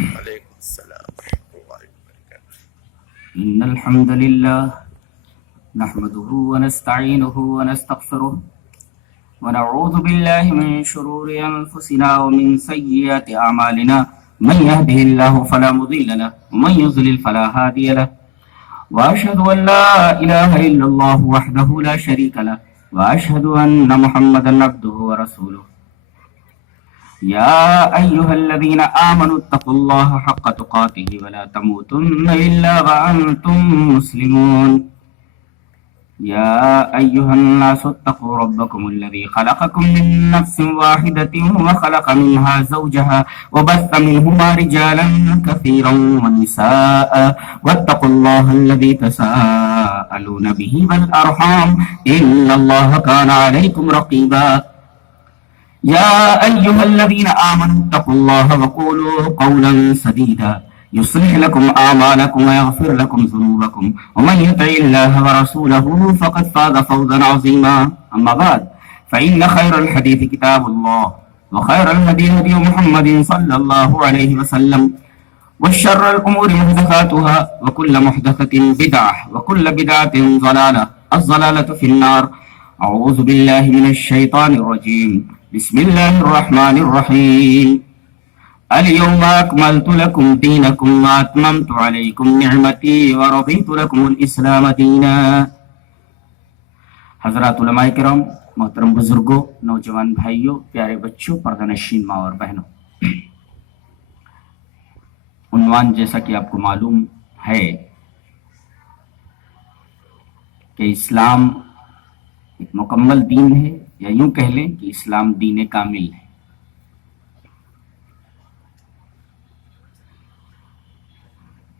وعلیکم السلام ورحمۃ اللہ وبرکاتہ۔ إن الحمد لله نحمده ونستعينه ونستغفره ونعوذ بالله من شرور أنفسنا ومن سيئات أعمالنا من يهده الله فلا مضل له ومن يضلل فلا هادي له وأشهد أن لا إله إلا الله وحده لا شريك له وأشهد أن محمدا عبده ورسوله يا أيها الذين آمنوا اتقوا الله حق تقاته ولا تموتن إلا وأنتم مسلمون يا أيها الناس اتقوا ربكم الذي خلقكم من نفس واحدة وخلق منها زوجها وبث منهما رجالا كثيرا ونساء واتقوا الله الذي تساءلون به والأرحام إن الله كان عليكم رقيبا يا أيها الذين آمنوا اتقوا الله وقولوا قولا سديدا يصلح لكم أعمالكم ويغفر لكم ذنوبكم ومن يطع الله ورسوله فقد فاز فوزا عظيما أما بعد فإن خير الحديث كتاب الله وخير الهدي هدي محمد صلى الله عليه وسلم وشر الأمور محدثاتها وكل محدثة بدعة وكل بدعة ضلالة الضلالة في النار أعوذ بالله من الشيطان الرجيم بسم الله الرحمن الرحيم اليوم أكملت لكم دينكم وأتممت عليكم نعمتي ورضيت لكم الإسلام دينا۔ حضرات علماء کرام، محترم بزرگوں، نوجوان بھائیوں، پیارے بچوں، پردہ نشین ماں اور بہنوں، عنوان جیسا کہ آپ کو معلوم ہے کہ اسلام ایک مکمل دین ہے، یا یوں کہہ لیں کہ اسلام دین کامل ہے۔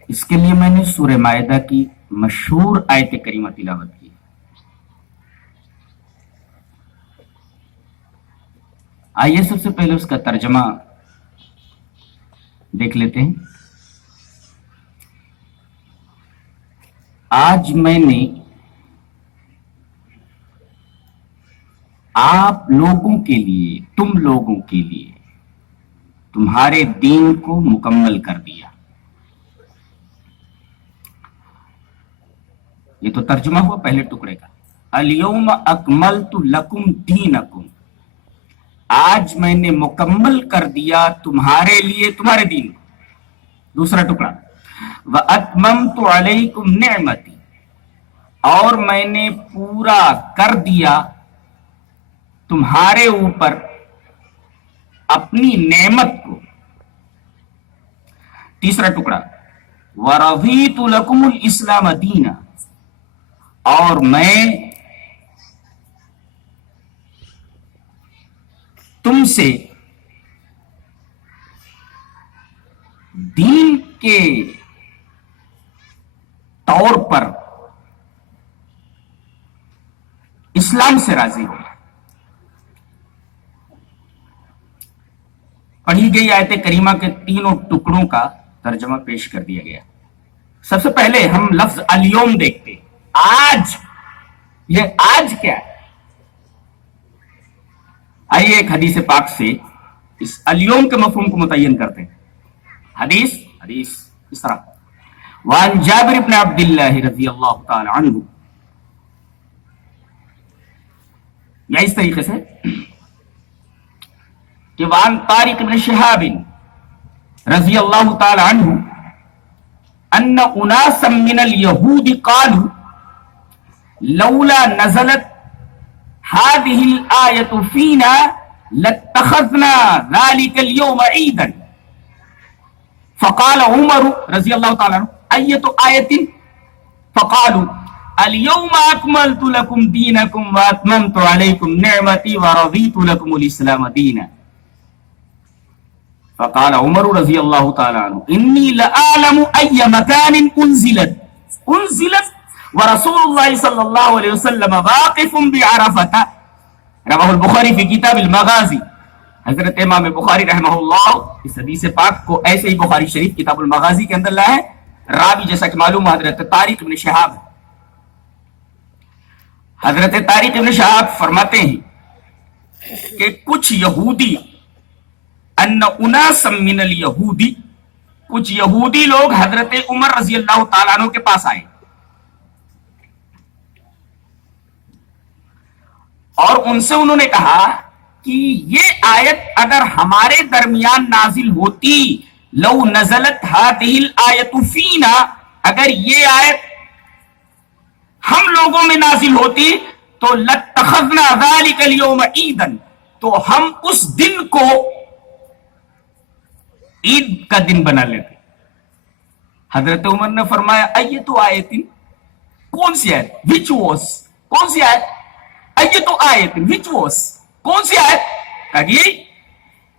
اس کے لیے میں نے سورہ مائدہ کی مشہور آیت کریمہ تلاوت کی۔ آئیے سب سے پہلے اس کا ترجمہ دیکھ لیتے ہیں۔ آج میں نے آپ لوگوں کے لیے، تم لوگوں کے لیے تمہارے دین کو مکمل کر دیا۔ یہ تو ترجمہ ہوا پہلے ٹکڑے کا، الیوم اکملت لکم دینکم، آج میں نے مکمل کر دیا تمہارے لیے تمہارے دین کو۔ دوسرا ٹکڑا، واتممت علیکم نعمتی، اور میں نے پورا کر دیا تمہارے اوپر اپنی نعمت کو۔ تیسرا ٹکڑا، ورضیت لکم الاسلام دینا، اور میں تم سے دین کے طور پر اسلام سے راضی ہوں۔ پڑھی گئی آیت کریمہ کے تینوں ٹکڑوں کا ترجمہ پیش کر دیا گیا۔ سب سے پہلے ہم لفظ الیوم دیکھتے، آج، یہ آج کیا ہے؟ آئیے ایک حدیث پاک سے اس الیوم کے مفہوم کو متعین کرتے ہیں۔ حدیث اس طرح، وعن جابر بن عبد اللہ رضی اللہ تعالی عنہ، یا اس طریقے سے کہ وعن طارق بن شہاب رضی اللہ تعالی عنہ ان اناسا من اليہود قالوا لولا نزلت هذه الآية فينا لاتخذنا ذلك اليوم عيدا، فقال عمر رضي الله تعالى عنه أية آية؟ فقالوا اليوم أكملت لكم دينكم وأتممت عليكم نعمتي ورضيت لكم الإسلام دينا۔ فقال عمر رضي الله تعالى عنه إني لأعلم أي مكان أنزلت ورسول اللہ صلی اللہ علیہ وسلم واقف بعرفہ، رواہ البخاری فی کتاب المغازی۔ حضرت امام بخاری رحمہ اللہ اس حدیث پاک کو ایسے ہی بخاری شریف کتاب المغازی کے اندر لائے ہیں۔ راوی جیسا کہ معلوم حضرت طارق بن شہاب۔ حضرت طارق بن شہاب فرماتے ہیں کہ کچھ یہودی ان اناسا من الیہودی کچھ یہودی لوگ حضرت عمر رضی اللہ تعالیٰ عنہ کے پاس آئے اور ان سے انہوں نے کہا کہ یہ آیت اگر ہمارے درمیان نازل ہوتی، لو نزلت هذه الآیت فینا، اگر یہ آیت ہم لوگوں میں نازل ہوتی تو لاتخذنا ذلك اليوم عیدا، تو ہم اس دن کو عید کا دن بنا لیتے۔ حضرت عمر نے فرمایا ایتو آیت، کون سی آیت؟ وچ واز، کون سی آیت؟ ایتو آیت وچ واز، کون سی آیت؟ کہیے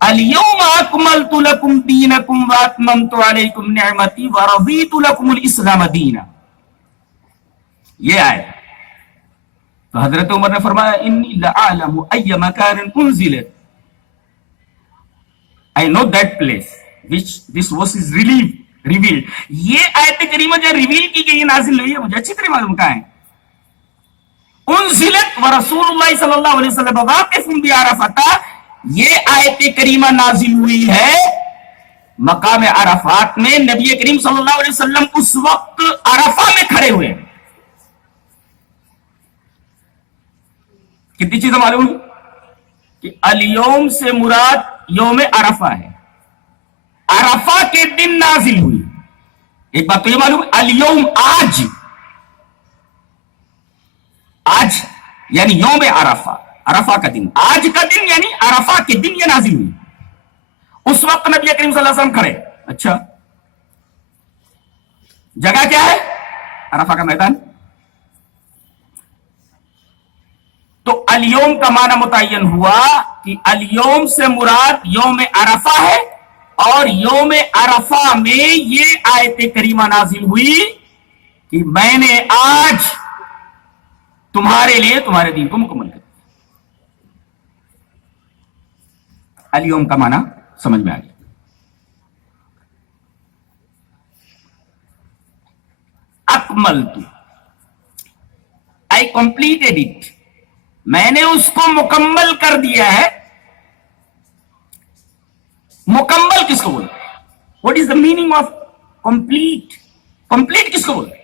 الیوم اکملت لکم دینکم واتممت علیکم نعمتی ورضیت لکم الاسلام دینا، یہ آیت۔ تو حضرت عمر نے فرمایا انی لعالم ای مکان انزلت، I know that place which this verse is revealed. یہ آیت کریمہ جو ریویل کی گئی نازل ہوئی ہے مجھے اچھی طرح معلوم کہاں ہے۔ انزلت ورسول اللہ صلی اللہ علیہ وسلم واقف بعرفۃ، یہ آیت کریمہ نازل ہوئی ہے مقام عرفات میں، نبی کریم صلی اللہ علیہ وسلم اس وقت عرفہ میں کھڑے ہوئے ہیں۔ کتنی چیزیں معلوم ہوئی کہ الیوم سے مراد یوم عرفہ ہے، عرفہ کے دن نازل ہوئی۔ ایک بات تو یہ معلوم، الیوم آج، آج یعنی یوم عرفہ، عرفہ کا دن، آج کا دن یعنی عرفہ کے دن یہ نازل ہوئی۔ اس وقت نبی کریم صلی اللہ علیہ وسلم کھڑے، اچھا جگہ کیا ہے؟ عرفہ کا میدان۔ تو الیوم کا معنی متعین ہوا کہ الیوم سے مراد یوم عرفہ ہے، اور یوم عرفہ میں یہ آیت کریمہ نازل ہوئی کہ میں نے آج تمہارے لیے تمہارے دین کو مکمل کر دیا۔ الیوم کا معنی سمجھ میں آ گیا۔ اکملت، I completed it، میں نے اس کو مکمل کر دیا ہے۔ مکمل کس کو بولتے ہیں؟ What is the meaning of complete? Complete کس کو بولتے ہیں؟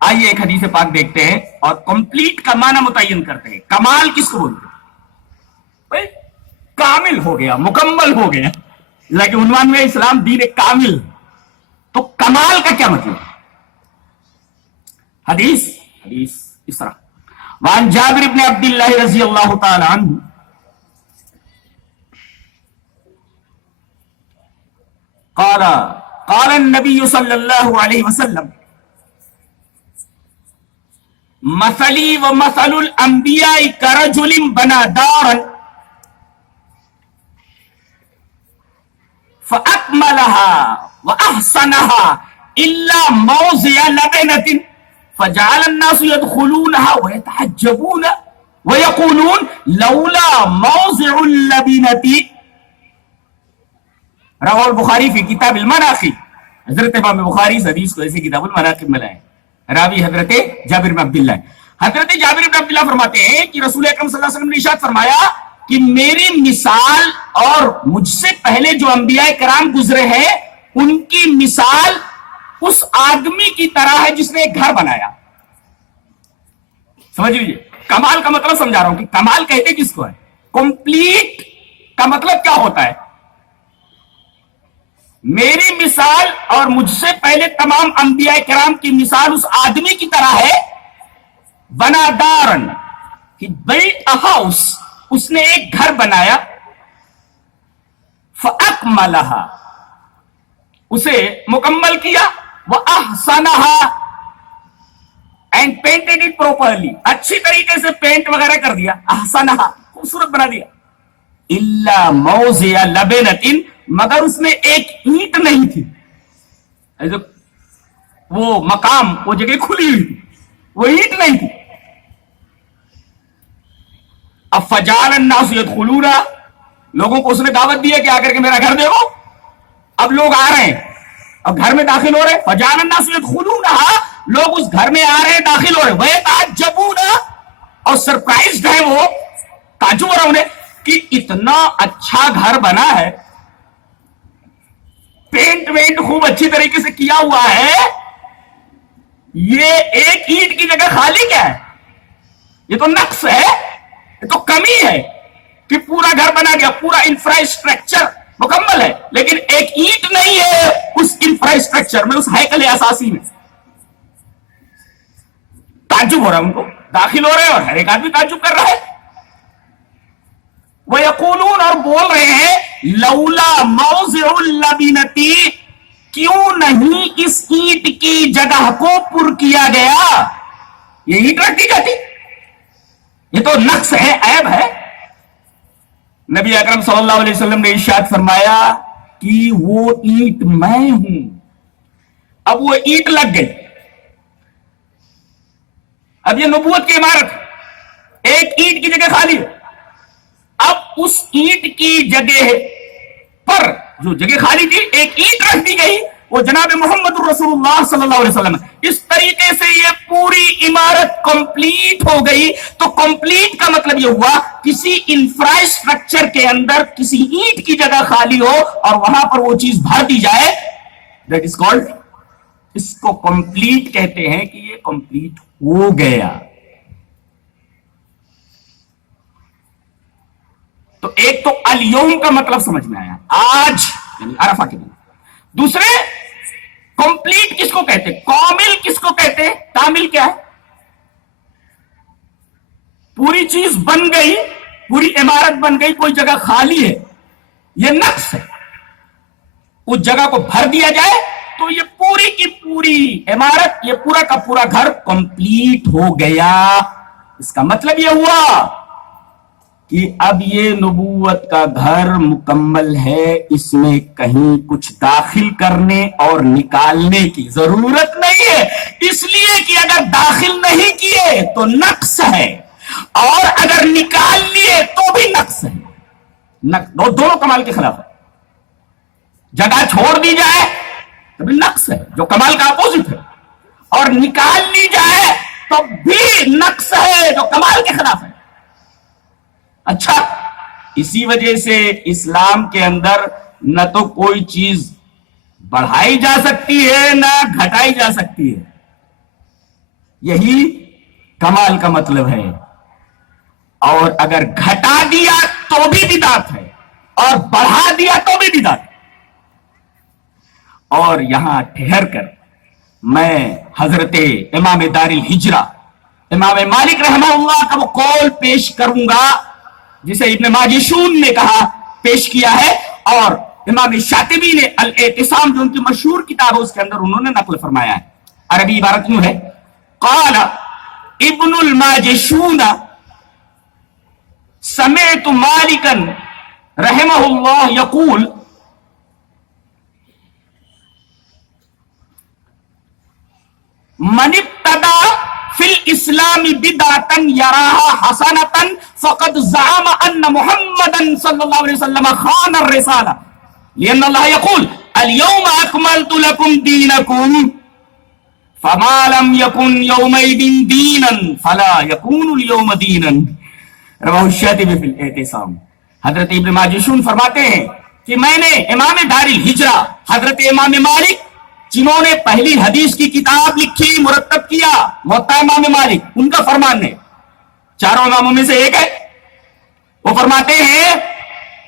آئیے ایک حدیث پاک دیکھتے ہیں اور کمپلیٹ کا معنی متعین کرتے ہیں۔ کمال کس کو بولتے ہیں؟ کامل ہو گیا، مکمل ہو گیا، لیکن عنوان میں اسلام دین کامل، تو کمال کا کیا مطلب؟ حدیث اس طرح، وعن جابر بن عبد اللہ رضی اللہ تعالی عنہ قال النبی صلی اللہ علیہ وسلم مثلی و مثل الانبیاء کرجل بنا دارا فاکملها واحسنها الا موضع لبنة فجعل الناس يدخلونها ويتحجبون ويقولون لولا موضع اللبنة، رواه البخاری فی کتاب المناقب۔ حضرت امام بخاری اس حدیث کو ایسے کتاب المناقب میں لائے، راوی حضرت جابر بن عبداللہ۔ حضرت جابر بن عبداللہ فرماتے ہیں کہ رسول اکرم صلی اللہ علیہ وسلم نے ارشاد فرمایا کہ میری مثال اور مجھ سے پہلے جو انبیاء کرام گزرے ہیں ان کی مثال اس آدمی کی طرح ہے جس نے ایک گھر بنایا۔ سمجھ لیجیے، کمال کا مطلب سمجھا رہا ہوں کہ کمال کہتے کس کو ہے؟ کمپلیٹ کا مطلب کیا ہوتا ہے؟ میری مثال اور مجھ سے پہلے تمام انبیاء کرام کی مثال اس آدمی کی طرح ہے، بنا دارن، he built a house، اس نے ایک گھر بنایا، فَأَكْمَلَهَا، اسے مکمل کیا، وَأَحْسَنَهَا، and painted it properly، اچھی طریقے سے پینٹ وغیرہ کر دیا، احسنها، خوبصورت بنا دیا، إِلَّا مَوْزِعَ لَبِنَةٍ، مگر اس میں ایک اینٹ نہیں تھی، وہ مقام، وہ جگہ کھلی ہوئی تھی، وہ اینٹ نہیں تھی۔ اب فجعل الناس يدخلون، لوگوں کو اس نے دعوت دی ہے کہ آ کر کے میرا گھر دیکھو، اب لوگ آ رہے ہیں، اب گھر میں داخل ہو رہے، فجعل الناس يدخلون، لوگ اس گھر میں آ رہے ہیں، داخل ہو رہے، ويتعجبون، اور سرپرائزڈ ہے، وہ تعجب ہو رہا انہیں کہ اتنا اچھا گھر بنا ہے، پینٹ وینٹ خوب اچھی طریقے سے کیا ہوا ہے، یہ ایک اینٹ کی جگہ خالی کیا ہے؟ یہ تو نقص ہے، یہ تو کمی ہے کہ پورا گھر بنا گیا، پورا انفراسٹرکچر مکمل ہے، لیکن ایک اینٹ نہیں ہے اس انفراسٹرکچر میں، اس ہیکل اساسی میں۔ تعجب ہو رہا ہے ان کو، داخل ہو رہے ہیں اور ہر ایک آدمی تعجب کر رہا ہے۔ وَيَقُولُونَ، اور بول رہے ہیں، لَوْلَا مَوْضِعُ اللَّبِنَةِ، کیوں نہیں اس اینٹ کی جگہ کو پر کیا گیا؟ یہ اینٹ رکھ دی جاتی، یہ تو نقص ہے، عیب ہے۔ نبی اکرم صلی اللہ علیہ وسلم نے ارشاد فرمایا کہ وہ اینٹ میں ہوں۔ اب وہ اینٹ لگ گئی، اب یہ نبوت کی عمارت، ایک اینٹ کی جگہ خالی ہے، اب اس اینٹ کی جگہ پر جو جگہ خالی تھی ایک اینٹ رکھ دی گئی، وہ جناب محمد رسول اللہ صلی اللہ علیہ وسلم۔ اس طریقے سے یہ پوری عمارت کمپلیٹ ہو گئی۔ تو کمپلیٹ کا مطلب یہ ہوا کسی انفراسٹرکچر کے اندر کسی اینٹ کی جگہ خالی ہو اور وہاں پر وہ چیز بھر دی جائے، دیٹ از کالڈ، اس کو کمپلیٹ کہتے ہیں کہ یہ کمپلیٹ ہو گیا۔ تو ایک تو الیوم کا مطلب سمجھ میں آیا، آج، یعنی عرفہ کے دن۔ دوسرے، کمپلیٹ کس کو کہتے، کامل کس کو کہتے، کامل کیا ہے؟ پوری چیز بن گئی، پوری عمارت بن گئی، کوئی جگہ خالی ہے، یہ نقص ہے، اس جگہ کو بھر دیا جائے تو یہ پوری کی پوری عمارت، یہ پورا کا پورا گھر کمپلیٹ ہو گیا۔ اس کا مطلب یہ ہوا کہ اب یہ نبوت کا گھر مکمل ہے، اس میں کہیں کچھ داخل کرنے اور نکالنے کی ضرورت نہیں ہے، اس لیے کہ اگر داخل نہیں کیے تو نقص ہے اور اگر نکال لیے تو بھی نقص ہے۔ دونوں کمال کے خلاف ہے۔ جگہ چھوڑ دی جائے تو بھی نقص ہے، جو کمال کا اپوزٹ ہے، اور نکال لی جائے تو بھی نقص ہے، جو کمال کے خلاف ہے۔ اچھا، اسی وجہ سے اسلام کے اندر نہ تو کوئی چیز بڑھائی جا سکتی ہے نہ گھٹائی جا سکتی ہے، یہی کمال کا مطلب ہے۔ اور اگر گھٹا دیا تو بھی بدعت ہے اور بڑھا دیا تو بھی بدعت ہے۔ اور یہاں ٹھہر کر میں حضرت امام دار الہجرہ امام مالک رحمہ اللہ کا وہ قول پیش کروں گا جسے ابن ماجشون نے کہا، پیش کیا ہے، اور امام شاطبی نے الاعتصام جو ان کی مشہور کتاب ہے اس کے اندر انہوں نے نقل فرمایا ہے۔ عربی عبارت یوں ہے، قال ابن الماجشون سمعت مالکا رحمہ اللہ یقول من ابتدا فی الاسلام بدعتا یراها حسنتا فقد زعم ان محمدا صلی اللہ علیہ وسلم خان الرسالہ لان اللہ یقول اليوم اکملت لکم دینکم فما لم یکن یومئذ دینا فلا یکون اليوم دینا، رواہ الشاطبی فی الاعتصام۔ حضرت ابن ماجشون فرماتے ہیں کہ میں نے امام دار الہجرہ حضرت امام مالک، جنہوں نے پہلی حدیث کی کتاب لکھی، مرتب کیا، موطا امام مالک، ان کا فرمان ہے، چاروں اماموں میں سے ایک ہے، وہ فرماتے ہیں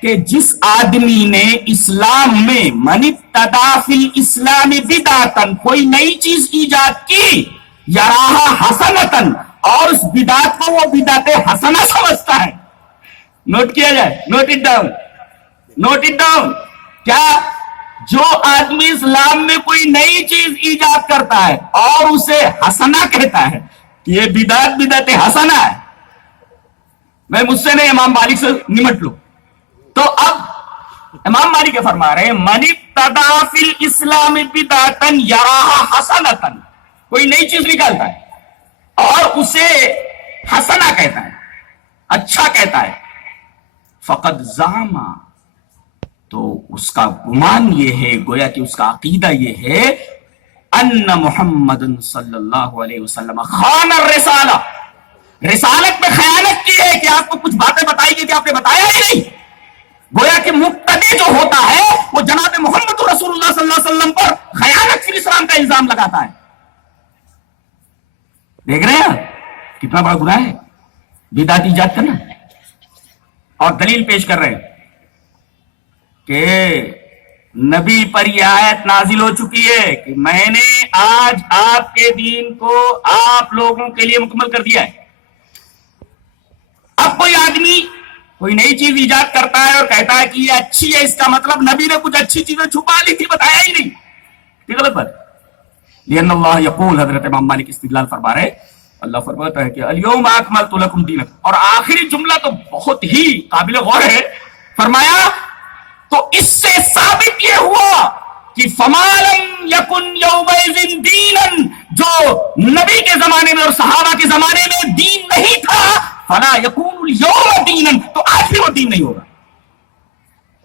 کہ جس آدمی نے اسلام میں من ابتدا فی الاسلام بدعتا، کوئی نئی چیز ایجاد کی، یراہا حسنتن، اور اس بدعت کو وہ بدعت حسنہ سمجھتا ہے۔ نوٹ کیا جائے، note it down, note it down. کیا؟ جو آدمی اسلام میں کوئی نئی چیز ایجاد کرتا ہے اور اسے حسنہ کہتا ہے کہ یہ بدعت حسنہ ہے، میں مجھ سے نہیں، امام مالک سے نمٹ لو۔ تو اب امام مالک فرما رہے ہیں من ابتدا فی الاسلام بدعتا یراہا حسنتا، کوئی نئی چیز نکالتا ہے اور اسے حسنہ کہتا ہے، اچھا کہتا ہے، فقد زعم، تو اس کا گمان یہ ہے، گویا کہ اس کا عقیدہ یہ ہے، ان محمد صلی اللہ علیہ وسلم خان الرسالہ، رسالت میں خیانت کی ہے، کہ آپ کو کچھ باتیں بتائی گئی کہ آپ نے بتایا ہی نہیں۔ گویا کہ مقتدی جو ہوتا ہے وہ جناب محمد رسول اللہ صلی چاہتا ہے. دیکھ رہے ہیں کتنا بڑا گناہ ہے بدعت ایجاد کرنا. اور دلیل پیش کر رہے ہیں کہ نبی پر یہ آیت نازل ہو چکی ہے کہ میں نے آج آپ کے دین کو آپ لوگوں کے لیے مکمل کر دیا ہے. اب کوئی آدمی کوئی نئی چیز ایجاد کرتا ہے اور کہتا ہے کہ یہ اچھی ہے، اس کا مطلب نبی نے کچھ اچھی چیزیں چھپا لی تھی، بتایا ہی نہیں. یہ غلط بات. لأن اللہ یقول، حضرت امام مالک استدلال فرما رہے، اللہ فرماتا ہے کہ الیوم اکملت لکم دینکم. اور آخری جملہ تو بہت ہی قابل غور ہے. فرمایا تو اس سے ثابت یہ ہوا کہ فما لم یکن یومئذ دینا، جو نبی کے زمانے میں اور صحابہ کے زمانے میں دین نہیں تھا، فلا یکون اليوم دینا، تو آج بھی وہ دین نہیں ہوگا.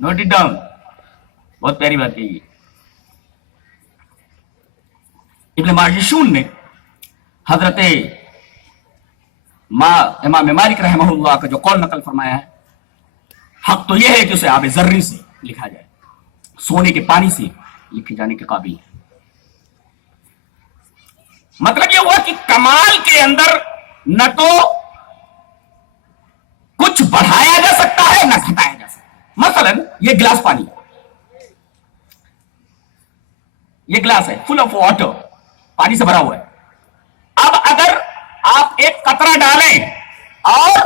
Note it down. بہت پیاری بات کہی ہے. ابن ماجشون نے حضرت امام مالک رحمہ اللہ کا جو قول نقل فرمایا ہے، حق تو یہ ہے کہ اسے آب زرعی سے لکھا جائے، سونے کے پانی سے لکھے جانے کے قابل ہے. مطلب یہ ہوا کہ کمال کے اندر نہ تو کچھ بڑھایا جا سکتا ہے نہ گھٹایا جا سکتا ہے. مثلا یہ گلاس پانی، یہ گلاس ہے فل آف واٹر، پانی سے بھرا ہوا ہے. اب اگر آپ ایک قطرہ ڈالیں اور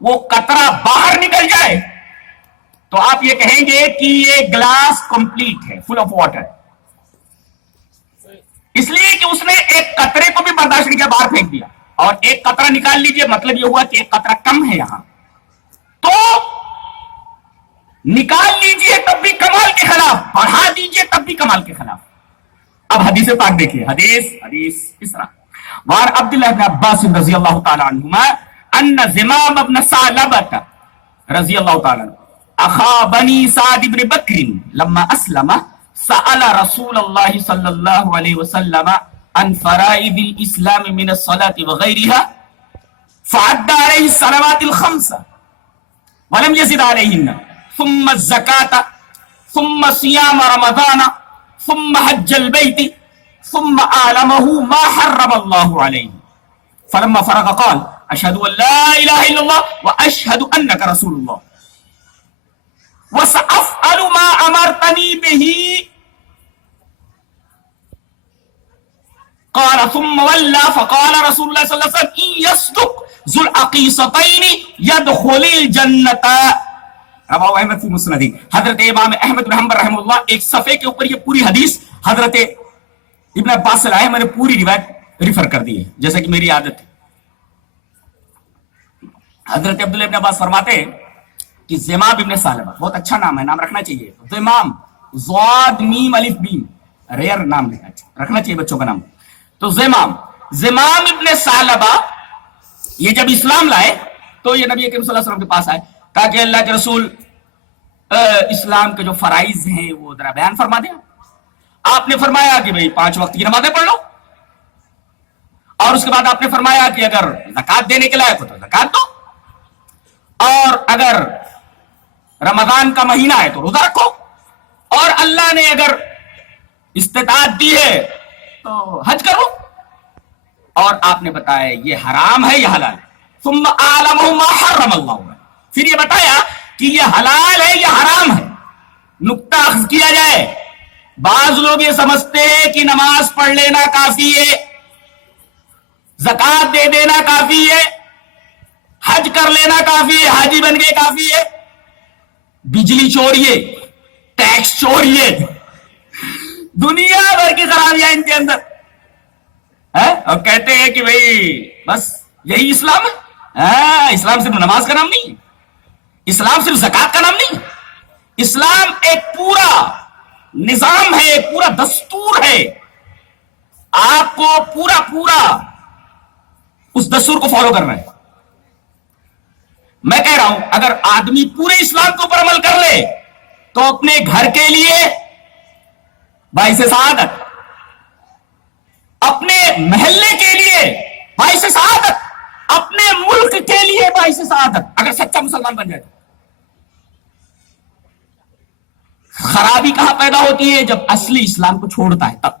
وہ قطرہ باہر نکل جائے تو آپ یہ کہیں گے کہ یہ گلاس کمپلیٹ ہے، فل آف واٹر. اس لیے کہ اس نے ایک قطرے کو بھی برداشت نہیں کیا، باہر پھینک دیا. اور ایک قطرہ نکال لیجئے، مطلب یہ ہوا کہ ایک قطرہ کم ہے یہاں، تو نکال لیجئے تب بھی کمال کے خلاف، بڑھا دیجئے تب بھی کمال کے خلاف. اب حدیث پاک دیکھیے. حدیث اس طرح وعن عبداللہ بن عباس رضی اللہ تعالی عنہما ان زمام ابن ثعلبۃ رضی اللہ تعالی عنہ اخا بنی سعد بن بکر لما اسلم سأل رسول اللہ صلی اللہ علیہ وسلم عن فرائض الاسلام من الصلاة وغيرها فعد عليه الصلوات الخمس ولم يزد عليهن ثم الزكاة ثم صيام رمضان ثم حج البيت ثم أعلمه ما حرم الله عليه فلما فرغ قال أشهد أن لا إله إلا الله وأشهد أنك رسول الله وسأفعل ما أمرتني به قال ثم ولى فقال رسول الله صلى الله عليه وسلم إن يصدق ذو العقيصتين يدخل الجنة. رواه احمد فی مسندہ. حضرت امام احمد بن حنبل رحمہ اللہ ایک صفحے کے اوپر یہ پوری حدیث حضرت ابن عباس سے لائے. میں نے پوری روایت ریفر کر دی ہے جیسا کہ میری عادت ہے. حضرت عبداللہ ابن عباس فرماتے ہیں کہ زمام ابن ثعلبہ، بہت اچھا نام ہے، نام رکھنا چاہیے. زمام ضاد میم الف بیم، ریئر نام رکھنا چاہیے بچوں کا نام. تو زمام ابن ثعلبہ یہ جب اسلام لائے تو یہ نبی کریم صلی اللہ علیہ وسلم کے پاس آئے، کہا کہ اللہ کے رسول اسلام کے جو فرائض ہیں وہ ذرا بیان فرما دیں. آپ نے فرمایا کہ بھئی 5 وقت کی نمازیں پڑھ لو، اور اس کے بعد آپ نے فرمایا کہ اگر زکات دینے کے لائق ہو تو زکات دو، اور اگر رمضان کا مہینہ ہے تو روزہ رکھو، اور اللہ نے اگر استطاعت دی ہے تو حج کرو. اور آپ نے بتایا یہ حرام ہے یہ حلال ہے. ثم اعلمہ ما حرم اللہ، پھر یہ بتایا کہ یہ حلال ہے یہ حرام ہے. نقطہ اخذ کیا جائے. بعض لوگ یہ سمجھتے ہیں کہ نماز پڑھ لینا کافی ہے، زکات دے دینا کافی ہے، حج کر لینا کافی ہے، حاجی بن گئے کافی ہے. بجلی چوریے، ٹیکس چوریے، دنیا بھر کی خرابیاں ان کے اندر ہے، اور کہتے ہیں کہ بھئی بس یہی اسلام ہے. اسلام صرف نماز کا نام نہیں، اسلام صرف زکات کا نام نہیں. اسلام ایک پورا نظام ہے، ایک پورا دستور ہے. آپ کو پورا اس دستور کو فالو کرنا ہے. میں کہہ رہا ہوں اگر آدمی پورے اسلام کے اوپر عمل کر لے تو اپنے گھر کے لیے باعث سعادت، اپنے محلے کے لیے باعث سعادت، اپنے ملک کے لیے باعث سعادت، اگر سچا مسلمان بن جائے. خرابی کہاں پیدا ہوتی ہے؟ جب اصلی اسلام کو چھوڑتا ہے تب.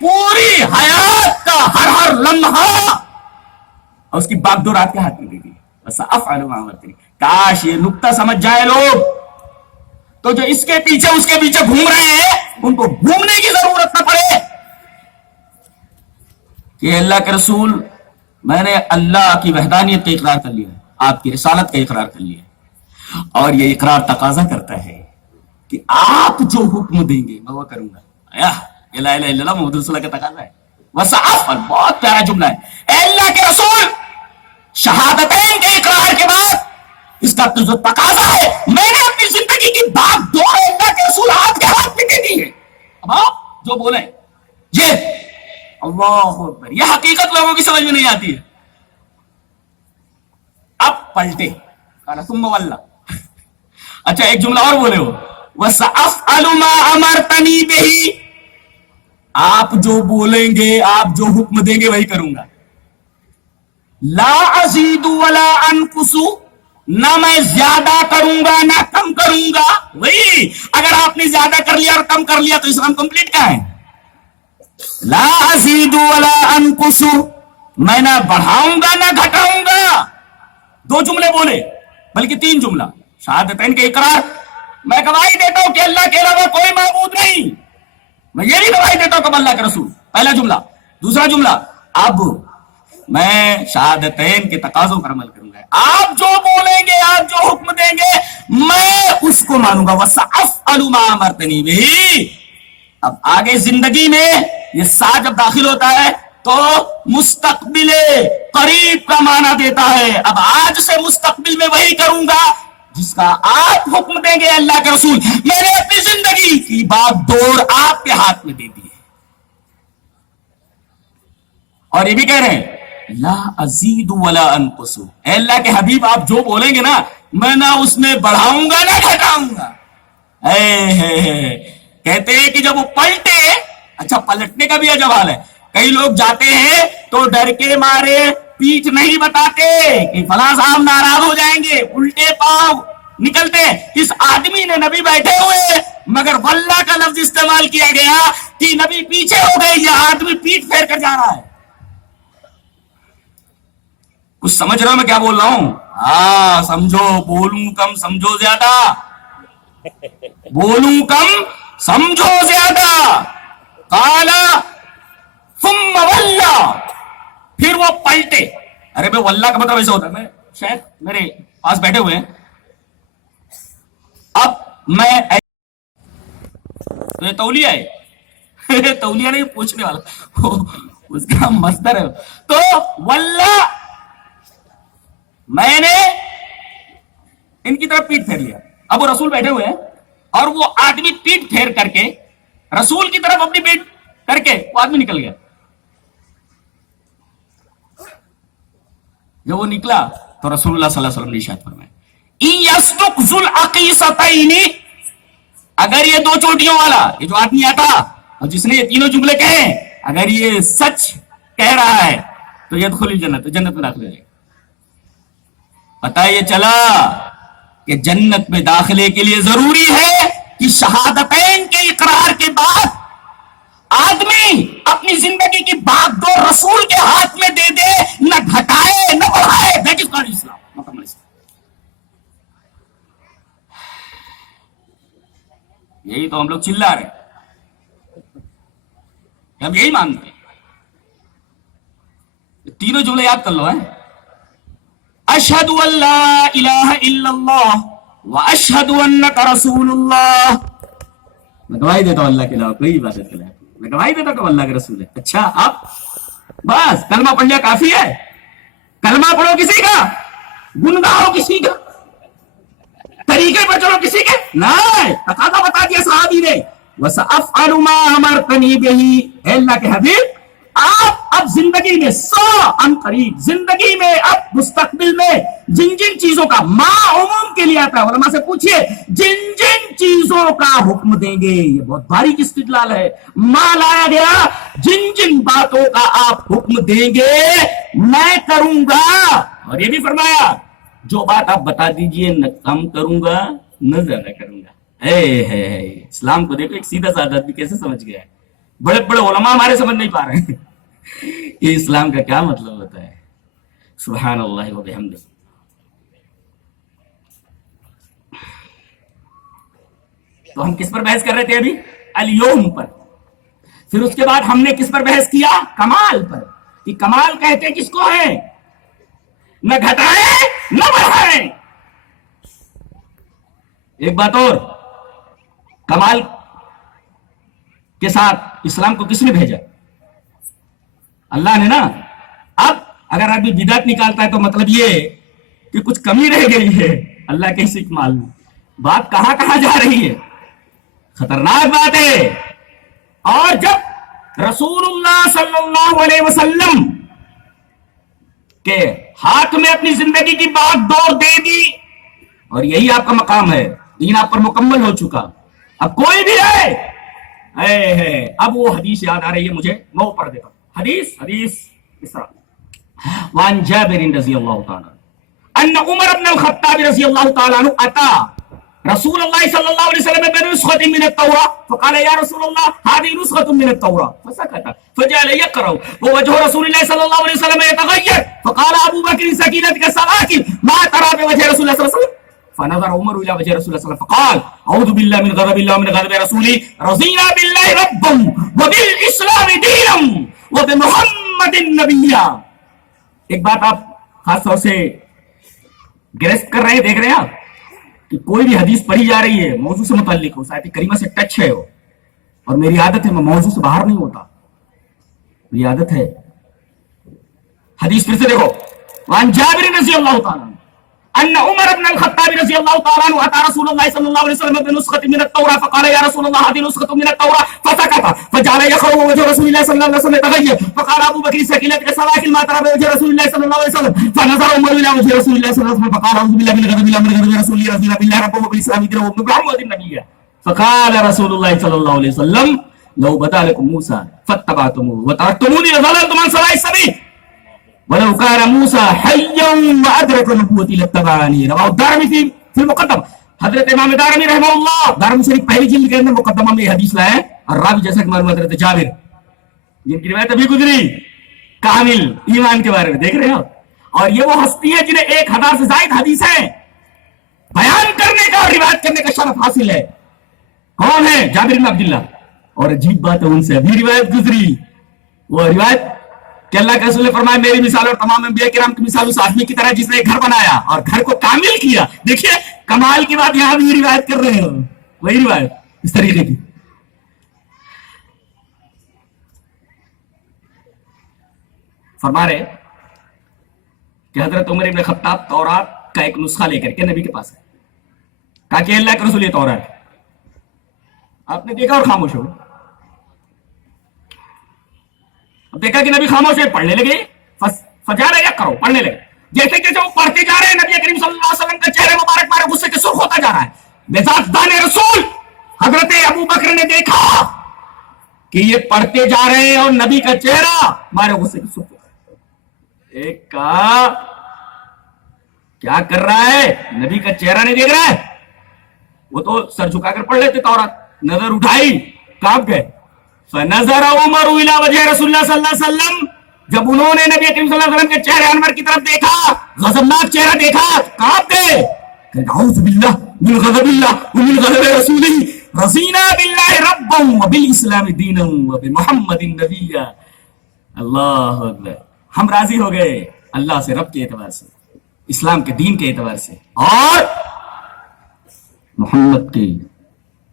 پوری حیات کا ہر لمحہ اور اس کی باغ دور آپ کے ہاتھ میں دے دی. بس افعل ما امرتنی. کاش یہ نقطہ سمجھ جائے لوگ تو جو اس کے پیچھے اس کے پیچھے گھوم رہے ہیں ان کو گھومنے کی ضرورت نہ پڑے کہ اللہ کے رسول میں نے اللہ کی وحدانیت کا اقرار کر لیا ہے, آپ کی رسالت کا اقرار کر لیا ہے, اور یہ اقرار تقاضا کرتا ہے کہ آپ جو حکم دیں گے میں وہ کروں گا. لا الہ الا اللہ محمد رسول اللہ کا تقاضا ہے. وسأفعل, بہت پیارا جملہ ہے. اے اللہ کے رسول شہادتین کے اقرار کے بعد اس کا جو تقاضا ہے میں نے اپنی زندگی کی بات دو اللہ کے رسول آپ کے ہاتھ میں دے دی ہے. اب آپ جو بولیں یہ اللہ اکبر, یہ حقیقت لوگوں کی سمجھ میں نہیں آتی ہے. اب پلٹے ثم واللہ. اچھا ایک جملہ اور بولے ہو وَسَأَفْعَلُ مَا أَمَرْتَنِي بِهِ, آپ جو بولیں گے آپ جو حکم دیں گے وہی کروں گا. لا ازید ولا انقص, نہ میں زیادہ کروں گا نہ کم کروں گا. وہی اگر آپ نے زیادہ کر لیا اور کم کر لیا تو اسلام کمپلیٹ کیا ہے. لا ازید ولا انقص, میں نہ بڑھاؤں گا نہ گھٹاؤں گا. دو جملے بولے بلکہ تین جملہ. شہادتین کے اقرار, میں گواہی دیتا ہوں کہ اللہ کے علاوہ کوئی معبود نہیں, میں یہ بھی گواہی دیتا ہوں کہ اللہ کے رسول, پہلا جملہ. دوسرا جملہ اب میں شہادتین کے تقاضوں پر عمل کروں گا. آپ جو بولیں گے آپ جو حکم دیں گے میں اس کو مانوں گا. وَسَأَفْعَلُ مَا أَمَرْتَنِي بِهِ. اب آگے زندگی میں یہ سا جب داخل ہوتا ہے تو مستقبل قریب کا معنی دیتا ہے. اب آج سے مستقبل میں وہی کروں گا جس کا آپ حکم دیں گے اللہ کے رسول. میں نے اپنی زندگی کی بات دور آپ کے ہاتھ میں دے دی ہے. اور یہ بھی کہہ رہے ہیں لا ازید ولا انقص, اے اللہ کے حبیب آپ جو بولیں گے نا میں نہ اس میں بڑھاؤں گا نہ گھٹاؤں گا. کہتے ہیں کہ جب وہ پلٹے, اچھا پلٹنے کا بھی عجب حال ہے. کئی لوگ جاتے ہیں تو ڈر کے مارے پیٹھ نہیں بتاتے کہ فلاں صاحب ناراض ہو جائیں گے, الٹے پاؤں نکلتے. اس آدمی نے نبی بیٹھے ہوئے مگر واللہ کا لفظ استعمال کیا گیا کہ نبی پیچھے ہو گئے, یہ آدمی پیٹھ پھیر کر جا رہا ہے. کچھ سمجھ رہا ہوں میں کیا بول رہا ہوں؟ ہاں سمجھو, بولوں کم سمجھو زیادہ, بولوں کم سمجھو زیادہ. قالا ثم واللہ, پھر وہ پلٹے. ارے بھائی واللہ کا مطلب ایسا ہوتا ہے, میں شاید میرے پاس بیٹھے ہوئے ہیں, اب میں تو یہ تولیہ ہے, تولیہ نہیں پوچھنے والا اس کا مصدر ہے. تو واللہ میں نے ان کی طرف پیٹ پھیر لیا. اب وہ رسول بیٹھے ہوئے ہیں اور وہ آدمی پیٹ پھیر کر کے رسول کی طرف اپنی پیٹ کر کے وہ آدمی نکل گیا. جب وہ نکلا تو رسول اللہ صلی اللہ علیہ وسلم نے ارشاد فرمایا ان یصدق ذو العقیصتین, اگر یہ دو چوٹیوں والا یہ جو آدمی آتا اور جس نے یہ تینوں جملے کہے اگر یہ سچ کہہ رہا ہے تو یدخل الجنت, جنت میں داخل ہو جائے گا. پتہ یہ چلا کہ جنت میں داخلے کے لیے ضروری ہے کہ شہادتین کے اقرار کے بعد آدمی اپنی زندگی کی بات دو رسول کے ہاتھ میں دے دے, نہ گھٹائے نہ بڑھائے. دیٹ از کالڈ اسلام, مکمل اسلام. یہی تو ہم لوگ چلا رہے ہیں, ہم یہی مانتے ہیں. تینوں جملے یاد کر لو ہیں, اشہد ان لا الہ الا اللہ واشہد انک رسول اللہ. میں گواہی دیتا ہوں اللہ کے علاوہ کوئی عبادت کے لائق, میں گواہی دیتا ہوں کہ اللہ کے رسول ہے. اچھا اب بس کلمہ پڑھ لیا کافی ہے؟ کلمہ پڑھو کسی کا, گنگاہو کسی کا, طریقے پر چلو کسی کے, نہیں. تقاضا بتا دیا صحابی نے وَسَأَفْعَلُ مَا أَمَرْتَنِي بِهِ. اے اللہ کے حبیب آپ اب زندگی میں ان قریب زندگی میں اب مستقبل میں جن جن چیزوں کا ما عموم کے لیے آتا ہے, علماء سے پوچھئے جن جن چیزوں کا حکم دیں گے, یہ بہت باریک استدلال ہے. ما لایا گیا جن جن باتوں کا آپ حکم دیں گے میں کروں گا. اور یہ بھی فرمایا جو بات آپ بتا دیجئے نہ کم کروں گا نہ زیادہ کروں گا. اسلام کو دیکھو ایک سیدھا سادہ آدمی کیسے سمجھ گیا ہے. بڑے بڑے علماء ہمارے سمجھ نہیں پا رہے ہیں کہ اسلام کا کیا مطلب ہوتا ہے. سبحان اللہ و بحمدہ. تو ہم کس پر بحث کر رہے تھے ابھی؟ الیوم پر. پھر اس کے بعد ہم نے کس پر بحث کیا؟ کمال پر. کہ کمال کہتے کس کو ہے؟ نہ گھٹائیں نہ بڑھائیں. ایک بات اور، کمال کے ساتھ اسلام کو کس نے بھیجا؟ اللہ نے نا. اب اگر آدمی بدعت نکالتا ہے تو مطلب یہ کہ کچھ کمی رہ گئی ہے اللہ کے اس کمال میں. بات کہاں کہاں جا رہی ہے، خطرناک بات ہے. اور جب رسول اللہ صلی اللہ علیہ وسلم کے ہاتھ میں اپنی زندگی کی بات دوڑ دے دی اور یہی آپ کا مقام ہے، دین آپ پر مکمل ہو چکا. اب کوئی بھی ہے اب وہ حدیث یاد آ رہی ہے مجھے، میں وہ پڑھ دیتا ہوں. حدیث اس طرح، وعن جابر رضی اللہ تعالی ان عمر بن الخطاب رضی اللہ تعالی عنہ اتا رسول اللہ صلی اللہ علیہ وسلم بنسخة من التوراة فقال يا رسول الله هذه نسخة من التوراة فسكت فجعل يقرأ ووجه رسول الله صلى الله عليه وسلم يتغير فقال ابو بكر سكينتك سلاكن ما ترى بوجه رسول الله صلى الله عليه وسلم فنظر عمر الى وجه رسول الله صلى الله عليه وسلم فقال اعوذ بالله من غضب الله ومن غضب رسوله رضينا بالله ربا وبالاسلام دينا وبمحمد نبيا. ایک بات آپ خاص طور سے گریسپ کر رہے ہیں، دیکھ رہے ہیں آپ کہ کوئی بھی حدیث پڑھی جا رہی ہے موضوع سے متعلق ہو، آیت کریمہ سے ٹچ ہے ہو. اور میری عادت ہے میں موضوع سے باہر نہیں ہوتا، میری عادت ہے. حدیث پھر سے دیکھو، وعن جابر رضی اللہ تعالی ان عمر بن الخطاب رضی اللہ تعالی عنہ اتى رسول الله صلی اللہ علیہ وسلم بنسخة من التوراة فقال يا رسول الله هذه نسخة من التوراة فسكت فجعل يقرأ ووجه رسول الله صلى الله عليه وسلم يتغير فقال ابو بكر سكينتك سلاكن ما ترى بوجه رسول الله صلى الله عليه وسلم فنظر عمر الى وجه رسول الله صلى الله عليه وسلم فقال اعوذ بالله من غضب الله ومن غضب رسوله رضينا بالله ربا وبالاسلام دينا وبمحمد نبيا. فقال رسول الله صلى الله عليه وسلم لو بدا لكم موسى فاتبعتموه وتركتموني لضللتم عن سواء السبيل ولو كان موسى حيا وادرك نبوتي لاتبعني. رواه الدارمي في المقدمہ. حضرت امام دارمی رحمہ اللہ دارمی شریف پہلی جلد کے اندر مقدمہ میں حدیث لائے اور راوی جیسا کہ معلوم حضرت جابر جن کی روایت ابھی گزری کامل ایمان کے بارے میں دیکھ رہے ہو. اور یہ وہ ہستی ہے جنہیں 1000 سے زائد حدیثیں بیان کرنے کا اور روایت کرنے کا شرف حاصل ہے. کون ہے؟ جابر بن عبداللہ. اور عجیب بات ہے ان سے ابھی روایت گزری، وہ روایت کہ اللہ کے رسول نے فرمایا میری مثال اور تمام انبیاء کرام کی مثال اس آدمی کی طرح جس نے ایک گھر بنایا اور گھر کو کامل کیا. دیکھیے کمال کی بات یہاں بھی روایت کر رہے ہو، وہی روایت اس طریقے کی. فرما رہے کہ حضرت عمر بن خطاب تورات کا ایک نسخہ لے کر کے نبی کے پاس ہے، کہا کہ اللہ کے رسول یہ تورات ہے. آپ نے دیکھا اور خاموش ہو گئے. اب دیکھا کہ نبی خاموش ہے، پڑھنے لگے. فجارہ یا کرو پڑھنے لگے. جیسے جیسے وہ پڑھتے جا رہے ہیں نبی کریم صلی اللہ علیہ وسلم کا چہرہ مبارک مارے غصے کے سرخ ہوتا جا رہا ہے. مزاجدان رسول حضرت ابو بکر نے دیکھا کہ یہ پڑھتے جا رہے ہیں اور نبی کا چہرہ مارے غصے کے سرخ ہوتا ہے. ایک کا کیا کر رہا ہے؟ نبی کا چہرہ نہیں دیکھ رہا ہے. وہ تو سر جھکا کر پڑھ لیتے تورات، نظر اٹھائی کانپ گئے. فنظر عمر الى وجه رسول اللہ صلی اللہ علیہ وسلم. جب انہوں نے نبی کریم صلی اللہ علیہ وسلم کے چہرے انور کی طرف دیکھا، غضبناک چہرہ دیکھا، کانپ گئے. اعوذ باللہ من غضب اللہ ومن غضب رسولہ رضینا باللہ ربا وبالاسلام دینا وبمحمد نبیا. اللہ اکبر. ہم راضی ہو گئے اللہ سے، رب کے اعتبار سے، اسلام کے دین کے اعتبار سے، اور محمد کے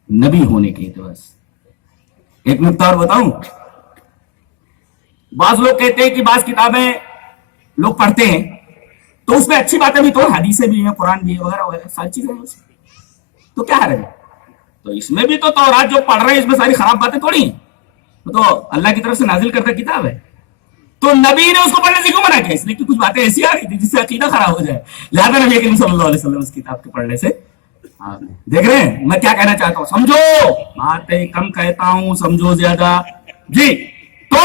نبی ہونے کے اعتبار سے. ایک نکتہ اور بتاؤں، بعض لوگ کہتے ہیں کہ بعض کتابیں لوگ پڑھتے ہیں تو اس میں اچھی باتیں بھی تو حدیثیں بھی ہیں، قرآن بھی وغیرہ وغیرہ ساری چیزیں ہیں، تو کیا حرج ہے؟ تو اس میں بھی تو تورات جو پڑھ رہے ہیں اس میں ساری خراب باتیں تھوڑی ہیں، وہ تو اللہ کی طرف سے نازل کردہ کتاب ہے. تو نبی نے اس کو پڑھنے سے کیوں منع کیا؟ اس لیے کہ کچھ باتیں ایسی آ رہی تھی جس سے عقیدہ خراب ہو جائے. لہٰذا نبی کریم صلی اللہ علیہ وسلم اس کتاب کے پڑھنے سے دیکھ رہے ہیں. میں کیا کہنا چاہتا ہوں، سمجھو، باتیں کم کہتا ہوں، سمجھو زیادہ. جی تو